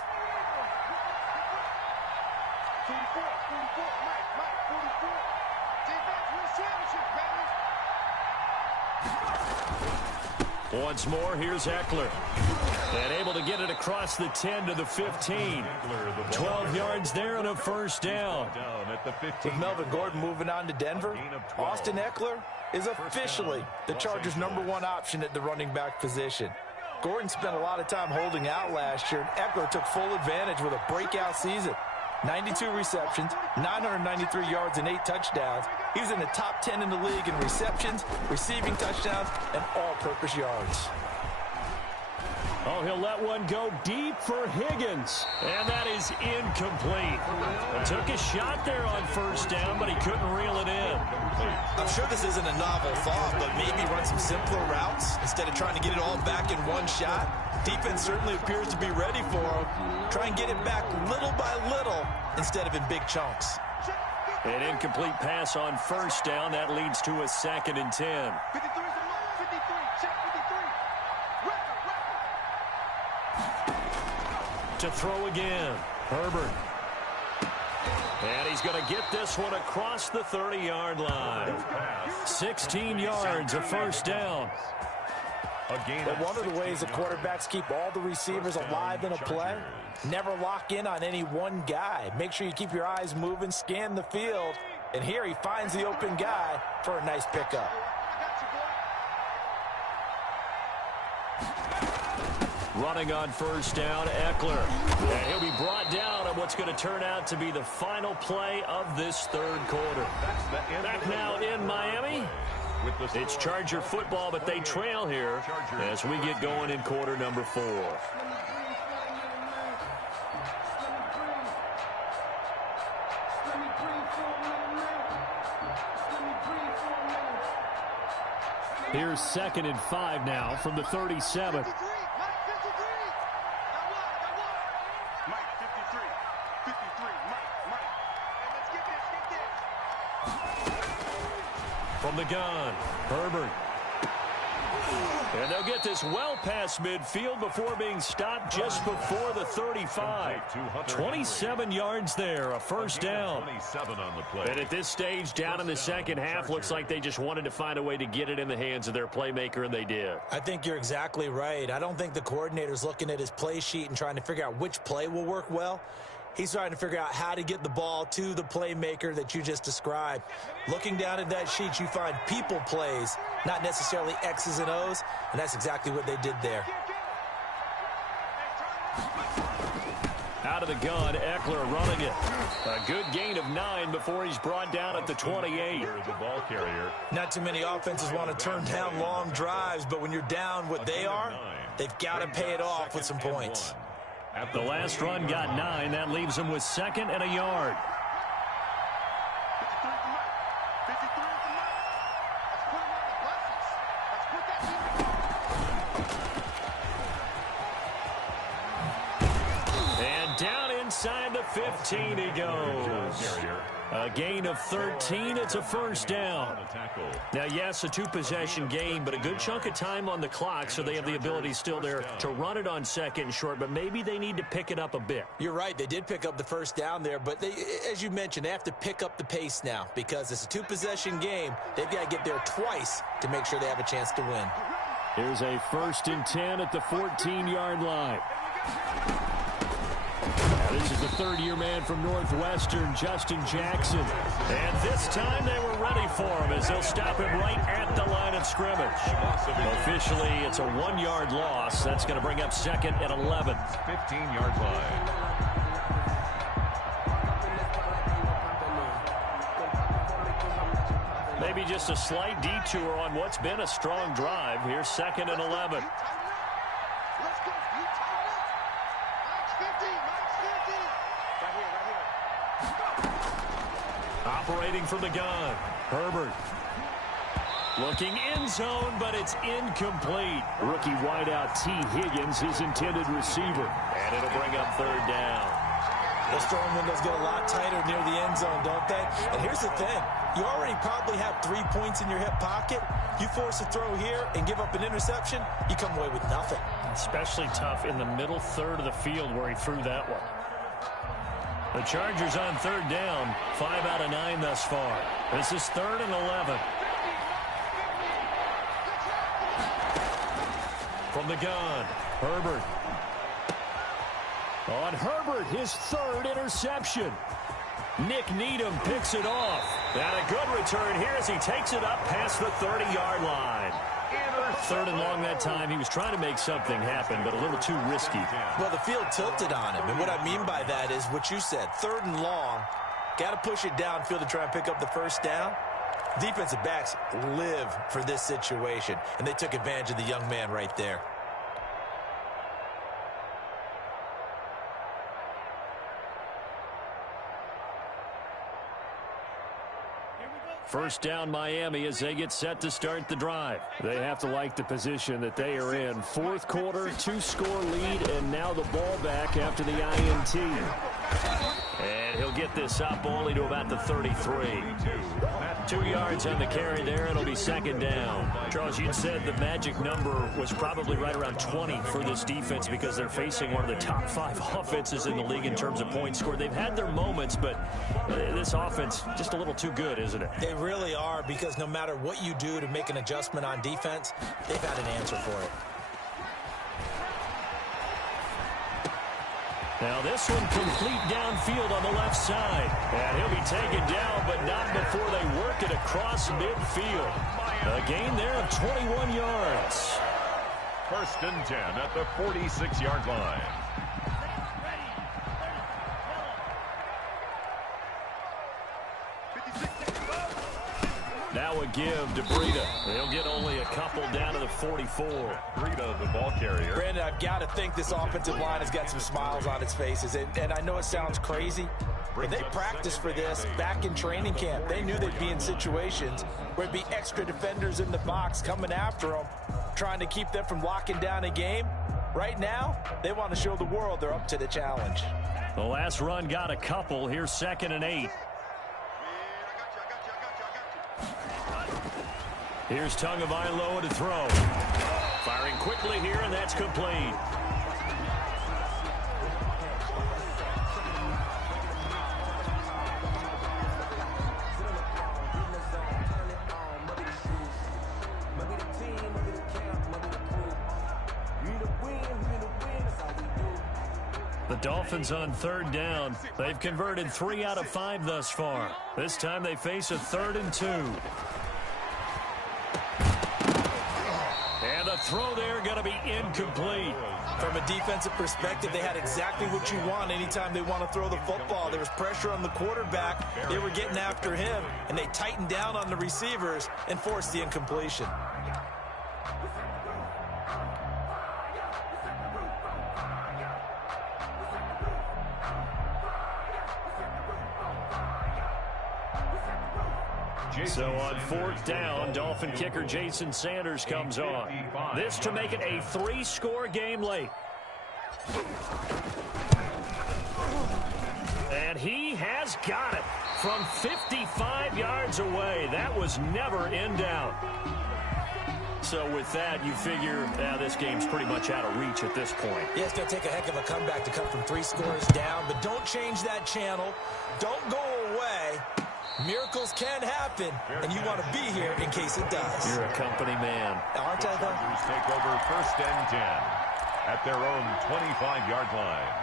Once more, here's Eckler. And able to get it across the 10 to the 15. 12 yards there and a first down. With Melvin Gordon moving on to Denver, Austin Eckler is officially the Chargers' #1 option at the running back position. Gordon spent a lot of time holding out last year, and Eckler took full advantage with a breakout season. 92 receptions, 993 yards, and 8 touchdowns. He was in the top 10 in the league in receptions, receiving touchdowns, and all-purpose yards. Oh, he'll let one go deep for Higgins. And that is incomplete. Took a shot there on first down, but he couldn't reel it in. I'm sure this isn't a novel thought, but maybe run some simpler routes instead of trying to get it all back in one shot. Defense certainly appears to be ready for him. Try and get it back little by little instead of in big chunks. An incomplete pass on first down. That leads to a 2nd and 10. To throw again, Herbert. And he's going to get this one across the 30-yard line. 16 yards, a first down. But one of the ways the quarterbacks keep all the receivers alive in a play, never lock in on any one guy. Make sure you keep your eyes moving, scan the field, And here he finds the open guy for a nice pickup. Running on first down, Eckler. And he'll be brought down on what's going to turn out to be the final play of this third quarter. Back now in Miami. It's Charger football, but they trail here as we get going in quarter number 4. Here's 2nd and 5 now from the 37. From the gun, Herbert. And they'll get this well past midfield before being stopped just before the 35. 27 yards there, a first down. And at this stage, down in the second half, looks like they just wanted to find a way to get it in the hands of their playmaker, and they did. I think you're exactly right. I don't think the coordinator's looking at his play sheet and trying to figure out which play will work well. He's trying to figure out how to get the ball to the playmaker that you just described. Looking down at that sheet, you find people plays, not necessarily X's and O's, and that's exactly what they did there. Out of the gun, Eckler running it. A good gain of 9 before he's brought down at the 28. The ball carrier. Not too many offenses want to turn down long drives, but when you're down what they are, they've got to pay it off with some points. The last run got 9. That leaves him with 2nd and a yard. And down inside the 15 he goes. A gain of 13. It's a first down. Now, yes, a two-possession game, but a good chunk of time on the clock, so they have the ability still there to run it on 2nd and short, but maybe they need to pick it up a bit. You're right. They did pick up the first down there, but they, as you mentioned, they have to pick up the pace now because it's a two-possession game. They've got to get there twice to make sure they have a chance to win. Here's a 1st and 10 at the 14-yard line. Now this is the third-year man from Northwestern, Justin Jackson. And this time they were ready for him as they'll stop him right at the line of scrimmage. Officially, it's a 1-yard loss. That's going to bring up 2nd and 11. 15-yard line. Maybe just a slight detour on what's been a strong drive. Here's 2nd and 11. Operating from the gun, Herbert. Looking end zone, but it's incomplete. Rookie wideout T. Higgins, his intended receiver. And it'll bring up 3rd down. Those throwing windows get a lot tighter near the end zone, don't they? And here's the thing. You already probably have 3 points in your hip pocket. You force a throw here and give up an interception, you come away with nothing. Especially tough in the middle third of the field where he threw that one. The Chargers on 3rd down, 5 out of 9 thus far. This is 3rd and 11. From the gun, Herbert. On Herbert, his 3rd interception. Nick Needham picks it off. And a good return here as he takes it up past the 30-yard line. 3rd and long that time. He was trying to make something happen, but a little too risky. Well, the field tilted on him, and what I mean by that is what you said. 3rd and long, got to push it downfield to try and pick up the first down. Defensive backs live for this situation, and they took advantage of the young man right there. First down Miami as they get set to start the drive. They have to like the position that they are in. 4th quarter, 2-score lead, and now the ball back after the INT. And he'll get this up only to about the 33. 2 yards on the carry there. It'll be 2nd down. Charles, you'd said the magic number was probably right around 20 for this defense because they're facing one of the top 5 offenses in the league in terms of points scored. They've had their moments, but this offense just a little too good, isn't it? They really are, because no matter what you do to make an adjustment on defense, they've had an answer for it. Now this one complete downfield on the left side. And he'll be taken down, but not before they work it across midfield. A gain there of 21 yards. 1st and 10 at the 46-yard line. Now a give to Breida. They'll get only a couple down to the 44. Breida, the ball carrier. Brandon, I've got to think this offensive line has got some smiles on its faces. And I know it sounds crazy, but they practiced for this back in training camp. They knew they'd be in situations where it'd be extra defenders in the box coming after them, trying to keep them from locking down a game. Right now, they want to show the world they're up to the challenge. The last run got a couple. Here's 2nd and 8. Here's Tagovailoa to throw. Firing quickly here, and that's complete. The Dolphins on 3rd down. They've converted 3 out of 5 thus far. This time they face a 3rd and 2. And the throw there going to be incomplete. From a defensive perspective, they had exactly what you want anytime they want to throw the football. There was pressure on the quarterback. They were getting after him, and they tightened down on the receivers and forced the incompletion. So on 4th down, Dolphin kicker Jason Sanders comes on. This to make it a 3-score game late. And he has got it from 55 yards away. That was never in doubt. So with that, you figure this game's pretty much out of reach at this point. Yeah, it's going to take a heck of a comeback to come from 3 scores down, but don't change that channel. Don't go away. Miracles can happen, and you want to be here in case it does. You're a company man. Aren't I, though? Chargers take over 1st and 10 at their own 25-yard line.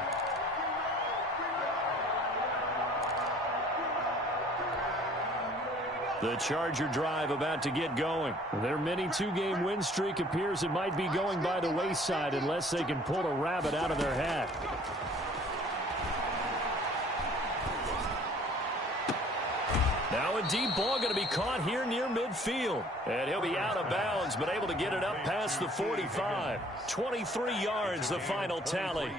The Charger drive about to get going. Their mini 2-game win streak appears it might be going by the wayside unless they can pull a rabbit out of their hat. Now a deep ball going to be caught here near midfield. And he'll be out of bounds, but able to get it up past the 45. 23 yards, the final tally.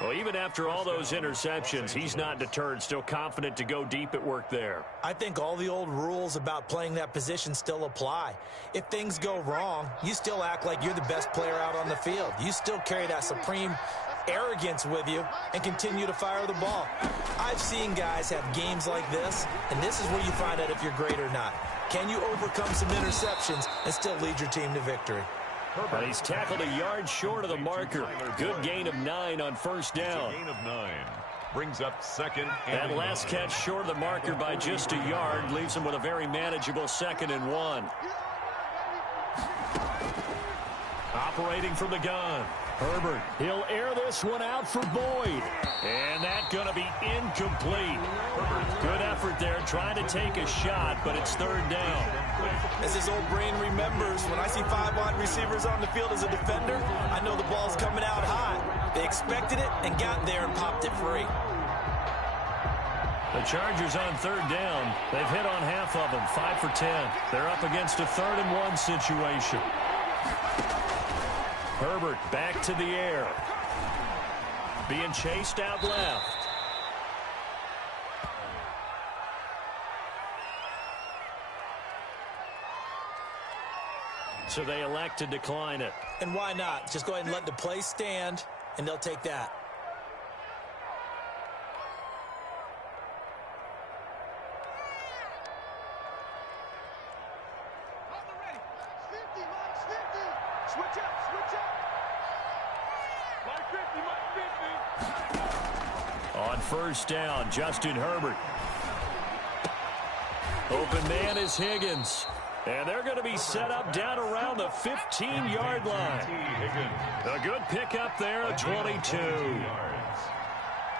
Well, even after all those interceptions, he's not deterred, still confident to go deep at work there. I think all the old rules about playing that position still apply. If things go wrong, you still act like you're the best player out on the field. You still carry that supreme arrogance with you and continue to fire the ball. I've seen guys have games like this, and this is where you find out if you're great or not. Can you overcome some interceptions and still lead your team to victory? But he's tackled a yard short of the marker. Good gain of 9 on 1st down. Gain of 9 brings up 2nd That and last catch short of the marker by just a yard leaves him with a very manageable 2nd and 1. Operating from the gun. Herbert, he'll air this one out for Boyd. And that's going to be incomplete. Good effort there, trying to take a shot, but it's 3rd down. As his old brain remembers, when I see 5 wide receivers on the field as a defender, I know the ball's coming out high. They expected it and got there and popped it free. The Chargers on 3rd down. They've hit on half of them, 5 for 10. They're up against a 3rd and 1 situation. Herbert back to the air. Being chased out left. So they elect to decline it. And why not? Just go ahead and let the play stand, and they'll take that. On 1st down, Justin Herbert. Open man is Higgins. And they're going to be set up down around the 15-yard line. A good pickup there, 22.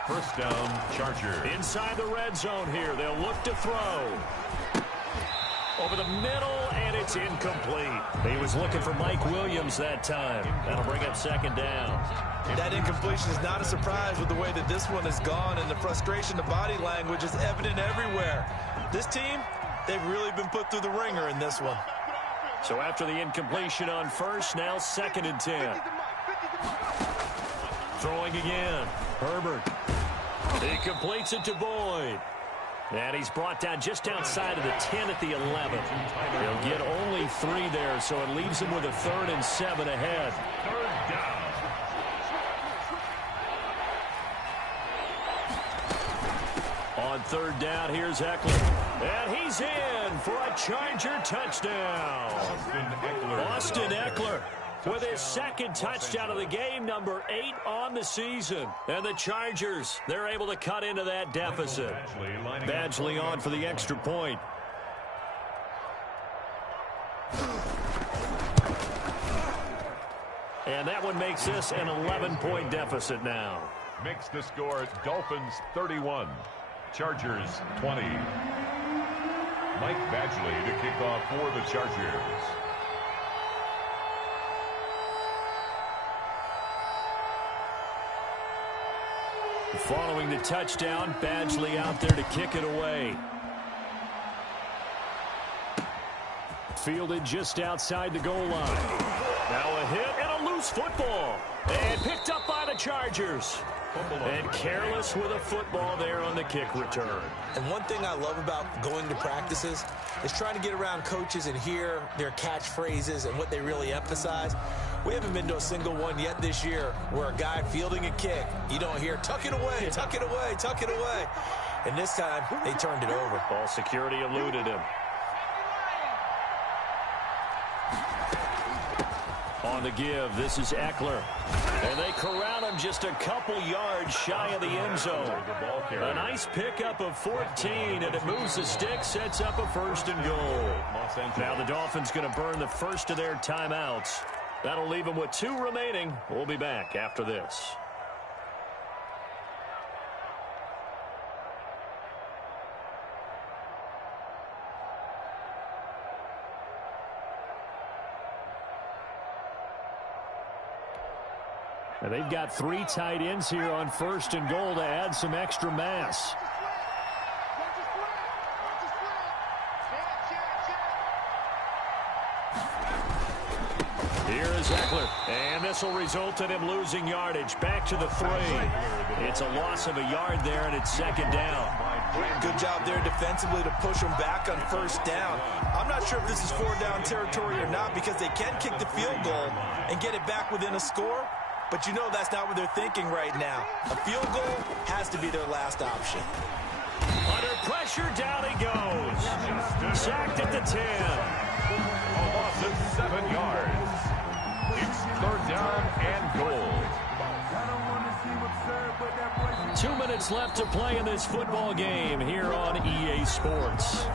First down, Chargers. Inside the red zone here. They'll look to throw. Over the middle, and it's incomplete. He was looking for Mike Williams that time. That'll bring up second down. That incompletion is not a surprise with the way that this one has gone, and the frustration, the body language is evident everywhere. This team, they've really been put through the ringer in this one. So after the incompletion on first, now 2nd and 10. Throwing again. Herbert. He completes it to Boyd. And he's brought down just outside of the 10 at the 11. He'll get only 3 there, so it leaves him with a 3rd and 7 ahead. Third down. On 3rd down, here's Eckler. And he's in for a Charger touchdown. Austin Eckler with his 2nd touchdown of the game, number 8 on the season. And the Chargers, they're able to cut into that deficit. Badgley on for the extra point. And that one makes this an 11-point deficit now. Makes the score Dolphins 31, Chargers 20. Mike Badgley to kick off for the Chargers. Following the touchdown, Badgley out there to kick it away. Fielded just outside the goal line. Now a hit and a loose football. And picked up by the Chargers. And careless with a football there on the kick return. And one thing I love about going to practices is trying to get around coaches and hear their catchphrases and what they really emphasize. We haven't been to a single one yet this year where a guy fielding a kick, you don't hear, tuck it away, tuck it away, tuck it away. And this time, they turned it over. Ball security eluded him. On the give, this is Eckler. And they corral him just a couple yards shy of the end zone. A nice pickup of 14, and it moves the stick, sets up a 1st and goal. Now the Dolphins going to burn the first of their timeouts. That'll leave them with 2 remaining. We'll be back after this. And they've got 3 tight ends here on 1st and goal to add some extra mass. Here is Eckler, and this will result in him losing yardage. Back to the 3. It's a loss of a yard there, and it's 2nd down. Good job there defensively to push them back on 1st down. I'm not sure if this is 4-down territory or not because they can kick the field goal and get it back within a score. But you know that's not what they're thinking right now. A field goal has to be their last option. Under pressure, down he goes. Sacked at the 10. A loss of 7 yards. It's 3rd down and goal. 2 minutes left to play in this football game here on EA Sports.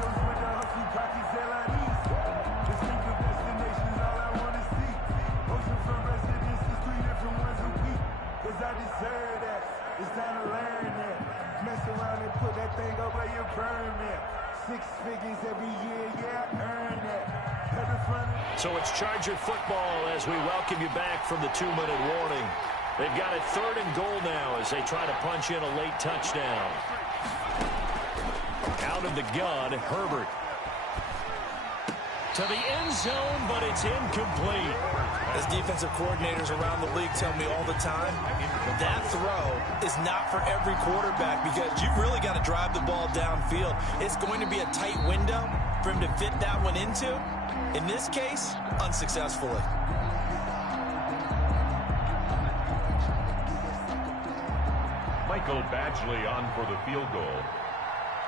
So it's Charger football as we welcome you back from the 2-minute warning. They've got it 3rd and goal now as they try to punch in a late touchdown. Out of the gun, Herbert. To the end zone, but it's incomplete. As defensive coordinators around the league tell me all the time, that throw is not for every quarterback because you've really got to drive the ball downfield. It's going to be a tight window for him to fit that one into. In this case, unsuccessfully. Michael Badgley on for the field goal.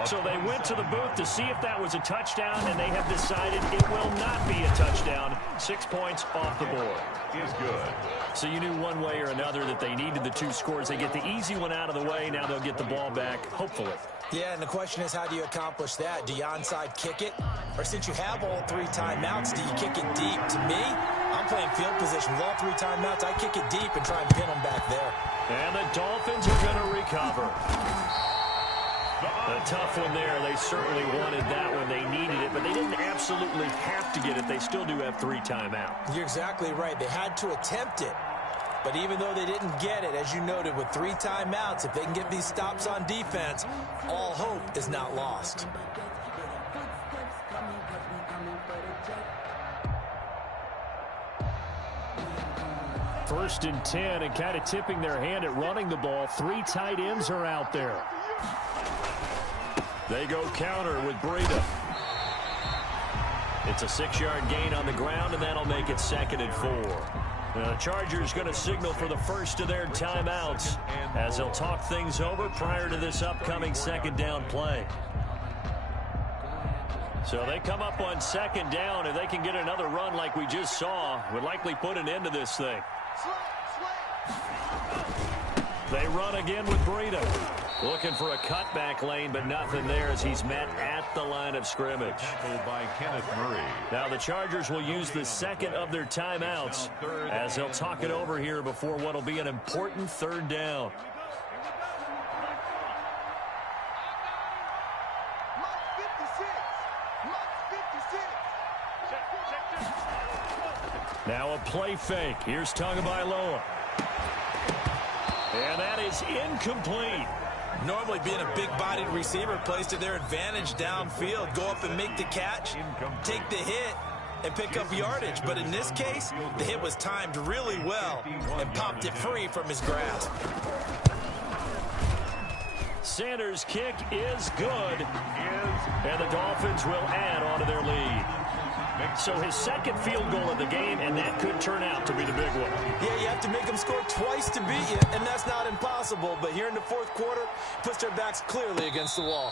So they went to the booth to see if that was a touchdown, and they have decided it will not be a touchdown. 6 points off the board. Is good. So you knew one way or another that they needed the 2 scores. They get the easy one out of the way. Now they'll get the ball back, hopefully. Yeah, and the question is, how do you accomplish that? Do you onside kick it? Or since you have all 3 timeouts, do you kick it deep? To me, I'm playing field position. With all 3 timeouts, I kick it deep and try and pin them back there. And the Dolphins are going to recover. A tough one there. They certainly wanted that one. They needed it, but they didn't absolutely have to get it. They still do have 3 timeouts. You're exactly right. They had to attempt it. But even though they didn't get it, as you noted, with 3 timeouts, if they can get these stops on defense, all hope is not lost. First and 10, and kind of tipping their hand at running the ball. 3 tight ends are out there. They go counter with Breida. It's a 6-yard gain on the ground, and that'll make it 2nd and 4. Now, the Chargers going to signal for the first of their timeouts as they'll talk things over prior to this upcoming 2nd down play. So they come up on 2nd down, and they can get another run like we just saw. Would likely put an end to this thing. They run again with Breida. Looking for a cutback lane, but nothing there as he's met at the line of scrimmage. By Kenneth Murray. Now the Chargers will use the 2nd of their timeouts as they'll talk it over here before what will be an important 3rd down. Now a play fake. Here's Tagovailoa. And that is incomplete. Normally being a big-bodied receiver plays to their advantage downfield. Go up and make the catch, take the hit, and pick up yardage. But in this case, the hit was timed really well and popped it free from his grasp. Sanders' kick is good. And the Dolphins will add on to their lead. So his 2nd field goal of the game, and that could turn out to be the big one. Yeah, you have to make them score twice to beat you, and that's not impossible. But here in the 4th quarter, puts their backs clearly against the wall.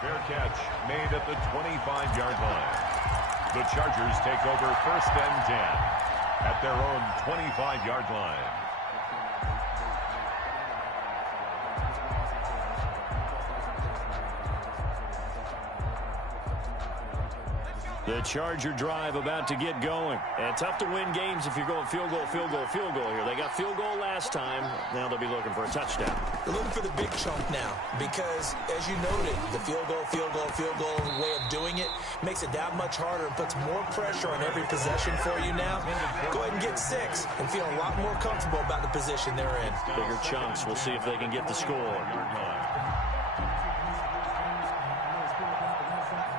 Fair catch made at the 25-yard line. The Chargers take over 1st and 10 at their own 25-yard line. The Charger drive about to get going. And tough to win games if you're going field goal, field goal, field goal here. They got field goal last time. Now they'll be looking for a touchdown. They're looking for the big chunk now because, as you noted, the field goal way of doing it makes it that much harder and puts more pressure on every possession for you now. Go ahead and get 6 and feel a lot more comfortable about the position they're in. Bigger chunks. We'll see if they can get the score.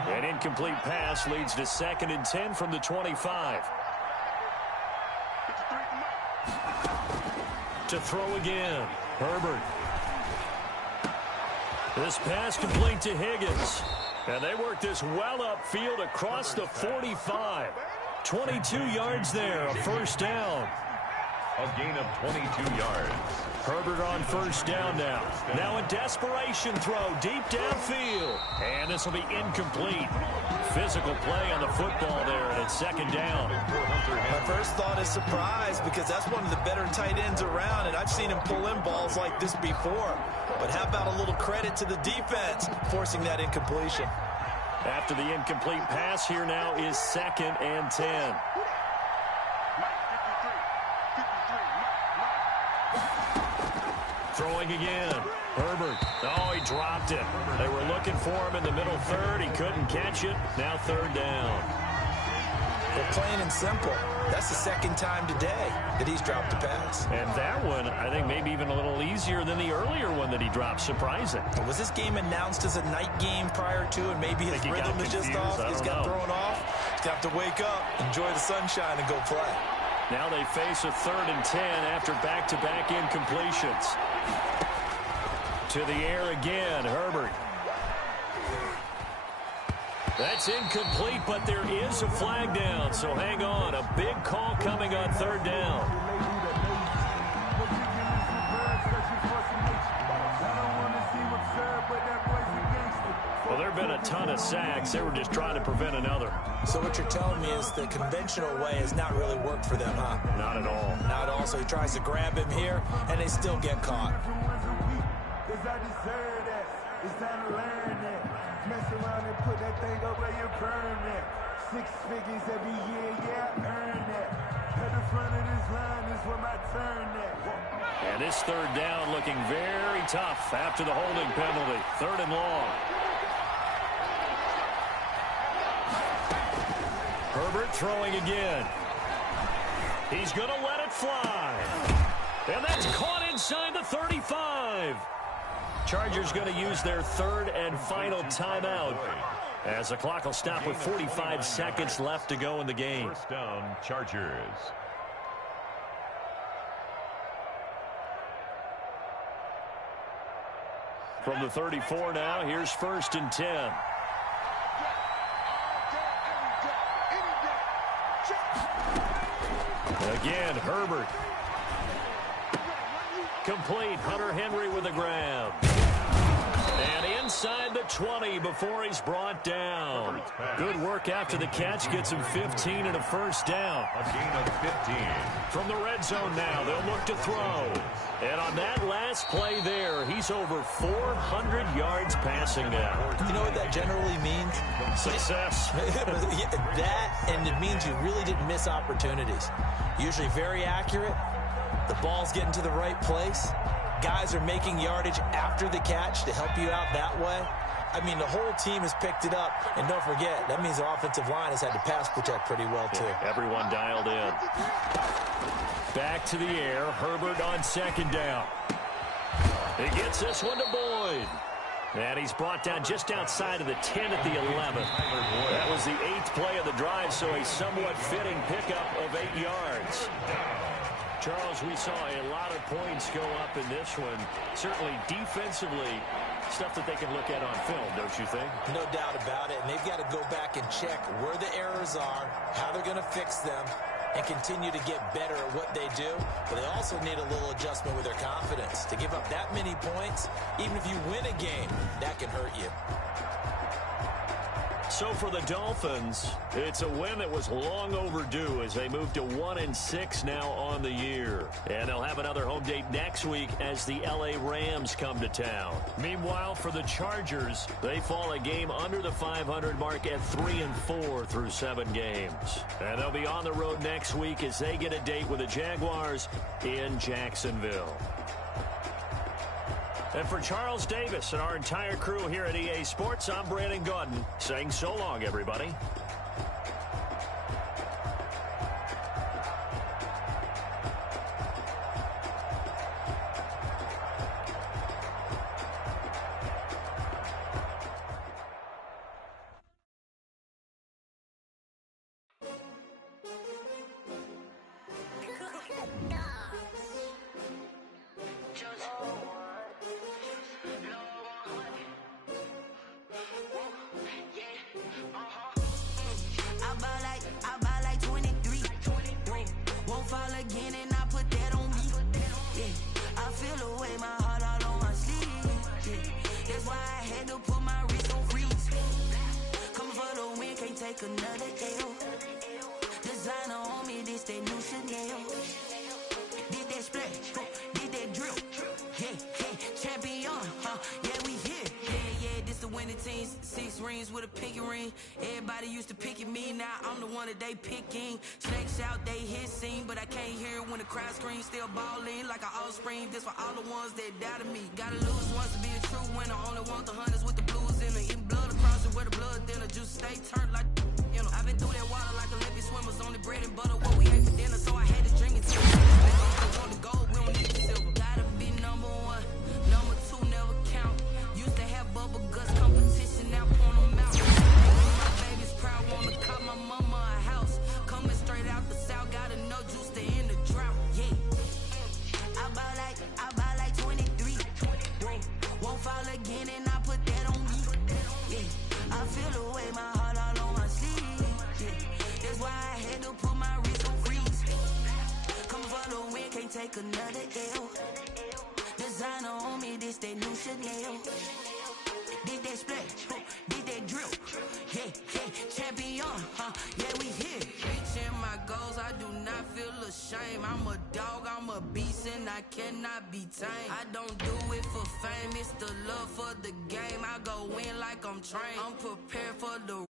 An incomplete pass leads to 2nd and 10 from the 25. To throw again. Herbert. This pass complete to Higgins. And they work this well upfield across the 45. 22 yards there, a 1st down. A gain of 22 yards. Herbert on 1st down now. Now a desperation throw deep downfield. And this will be incomplete. Physical play on the football there, and it's 2nd down. My first thought is surprise because that's one of the better tight ends around, and I've seen him pull in balls like this before. But how about a little credit to the defense forcing that incompletion? After the incomplete pass, here now is 2nd and 10. Throwing again. Herbert. Oh, he dropped it. They were looking for him in the middle 3rd. He couldn't catch it. Now 3rd down. They're plain and simple. That's the 2nd time today that he's dropped a pass. And that one, I think, maybe even a little easier than the earlier one that he dropped. Surprising. Was this game announced as a night game prior to, and maybe his rhythm is just off? He's got thrown off. He's got to wake up, enjoy the sunshine, and go play. Now they face a 3rd and 10 after back-to-back incompletions. To the air again, Herbert. That's incomplete, but there is a flag down, so hang on. A big call coming on 3rd down. Well, there have been a ton of sacks. They were just trying to prevent another. So what you're telling me is the conventional way has not really worked for them, huh? Not at all. Not at all. So he tries to grab him here, and they still get caught. It's time to learn that. Mess around and put that thing up where you burn that. 6 figures every year, yeah, earn that. At the front of this line is where my turn at. And And this third down looking very tough after the holding penalty. 3rd and long. Herbert throwing again. He's going to let it fly. And that's caught inside the 35. Chargers going to use their 3rd and final timeout, as the clock will stop with 45 seconds left to go in the game. First down, Chargers. From the 34 now, here's 1st and 10. Again, Herbert. Complete. Hunter Henry with a grab. And inside the 20 before he's brought down. Good work after the catch. Gets him 15 and a first down. A gain of 15. From the red zone now, they'll look to throw. And on that last play there, he's over 400 yards passing now. You know what that generally means? Success. That, and it means you really didn't miss opportunities. Usually very accurate. The ball's getting to the right place. Guys are making yardage after the catch to help you out that way. I mean, the whole team has picked it up. And don't forget, that means the offensive line has had to pass protect pretty well, too. Yeah, everyone dialed in. Back to the air. Herbert on 2nd down. He gets this one to Boyd. And he's brought down just outside of the 10 at the 11. That was the 8th play of the drive, so a somewhat fitting pickup of 8 yards. Charles, we saw a lot of points go up in this one. Certainly defensively, stuff that they can look at on film, don't you think? No doubt about it. And they've got to go back and check where the errors are, how they're going to fix them, and continue to get better at what they do. But they also need a little adjustment with their confidence. To give up that many points, even if you win a game, that can hurt you. So for the Dolphins, it's a win that was long overdue as they move to 1-6 now on the year. And they'll have another home date next week as the LA Rams come to town. Meanwhile, for the Chargers, they fall a game under the 500 mark at 3-4 through 7 games. And they'll be on the road next week as they get a date with the Jaguars in Jacksonville. And for Charles Davis and our entire crew here at EA Sports, I'm Brandon Gaudin saying so long, everybody. Still ballin' like an offspring. This for all the ones that doubted me. Gotta lose once to be a true winner. Only want the hunters with the blues in it. Eating blood across it where the blood thinner. Just stay turned like, you know. I've been through that water like Olympic swimmers. Only bread and butter what we ate for dinner. So I had to drink it till I want the gold, we don't need the silver. Gotta be number 1. Number 2 never count. Used to have bubble guts competition. Now point them out. My baby's proud. Wanna call my mama a house. Coming straight out the south. Gotta know juice to end the drought. Yeah. I buy like 23. Won't fall again and I put that on me. Yeah, I feel the way, my heart all on my sleeve. Yeah, that's why I had to put my wrist on freeze. Coming for the win, can't take another L. Designer on me, this that new Chanel. Did that splash, did that drill. Yeah, champion, yeah, we here. Reaching my goals, I do not feel ashamed. I'm a dog, I'm a beast, and I cannot be tamed. I don't do it for fame, it's the love for the game. I go in like I'm trained. I'm prepared for the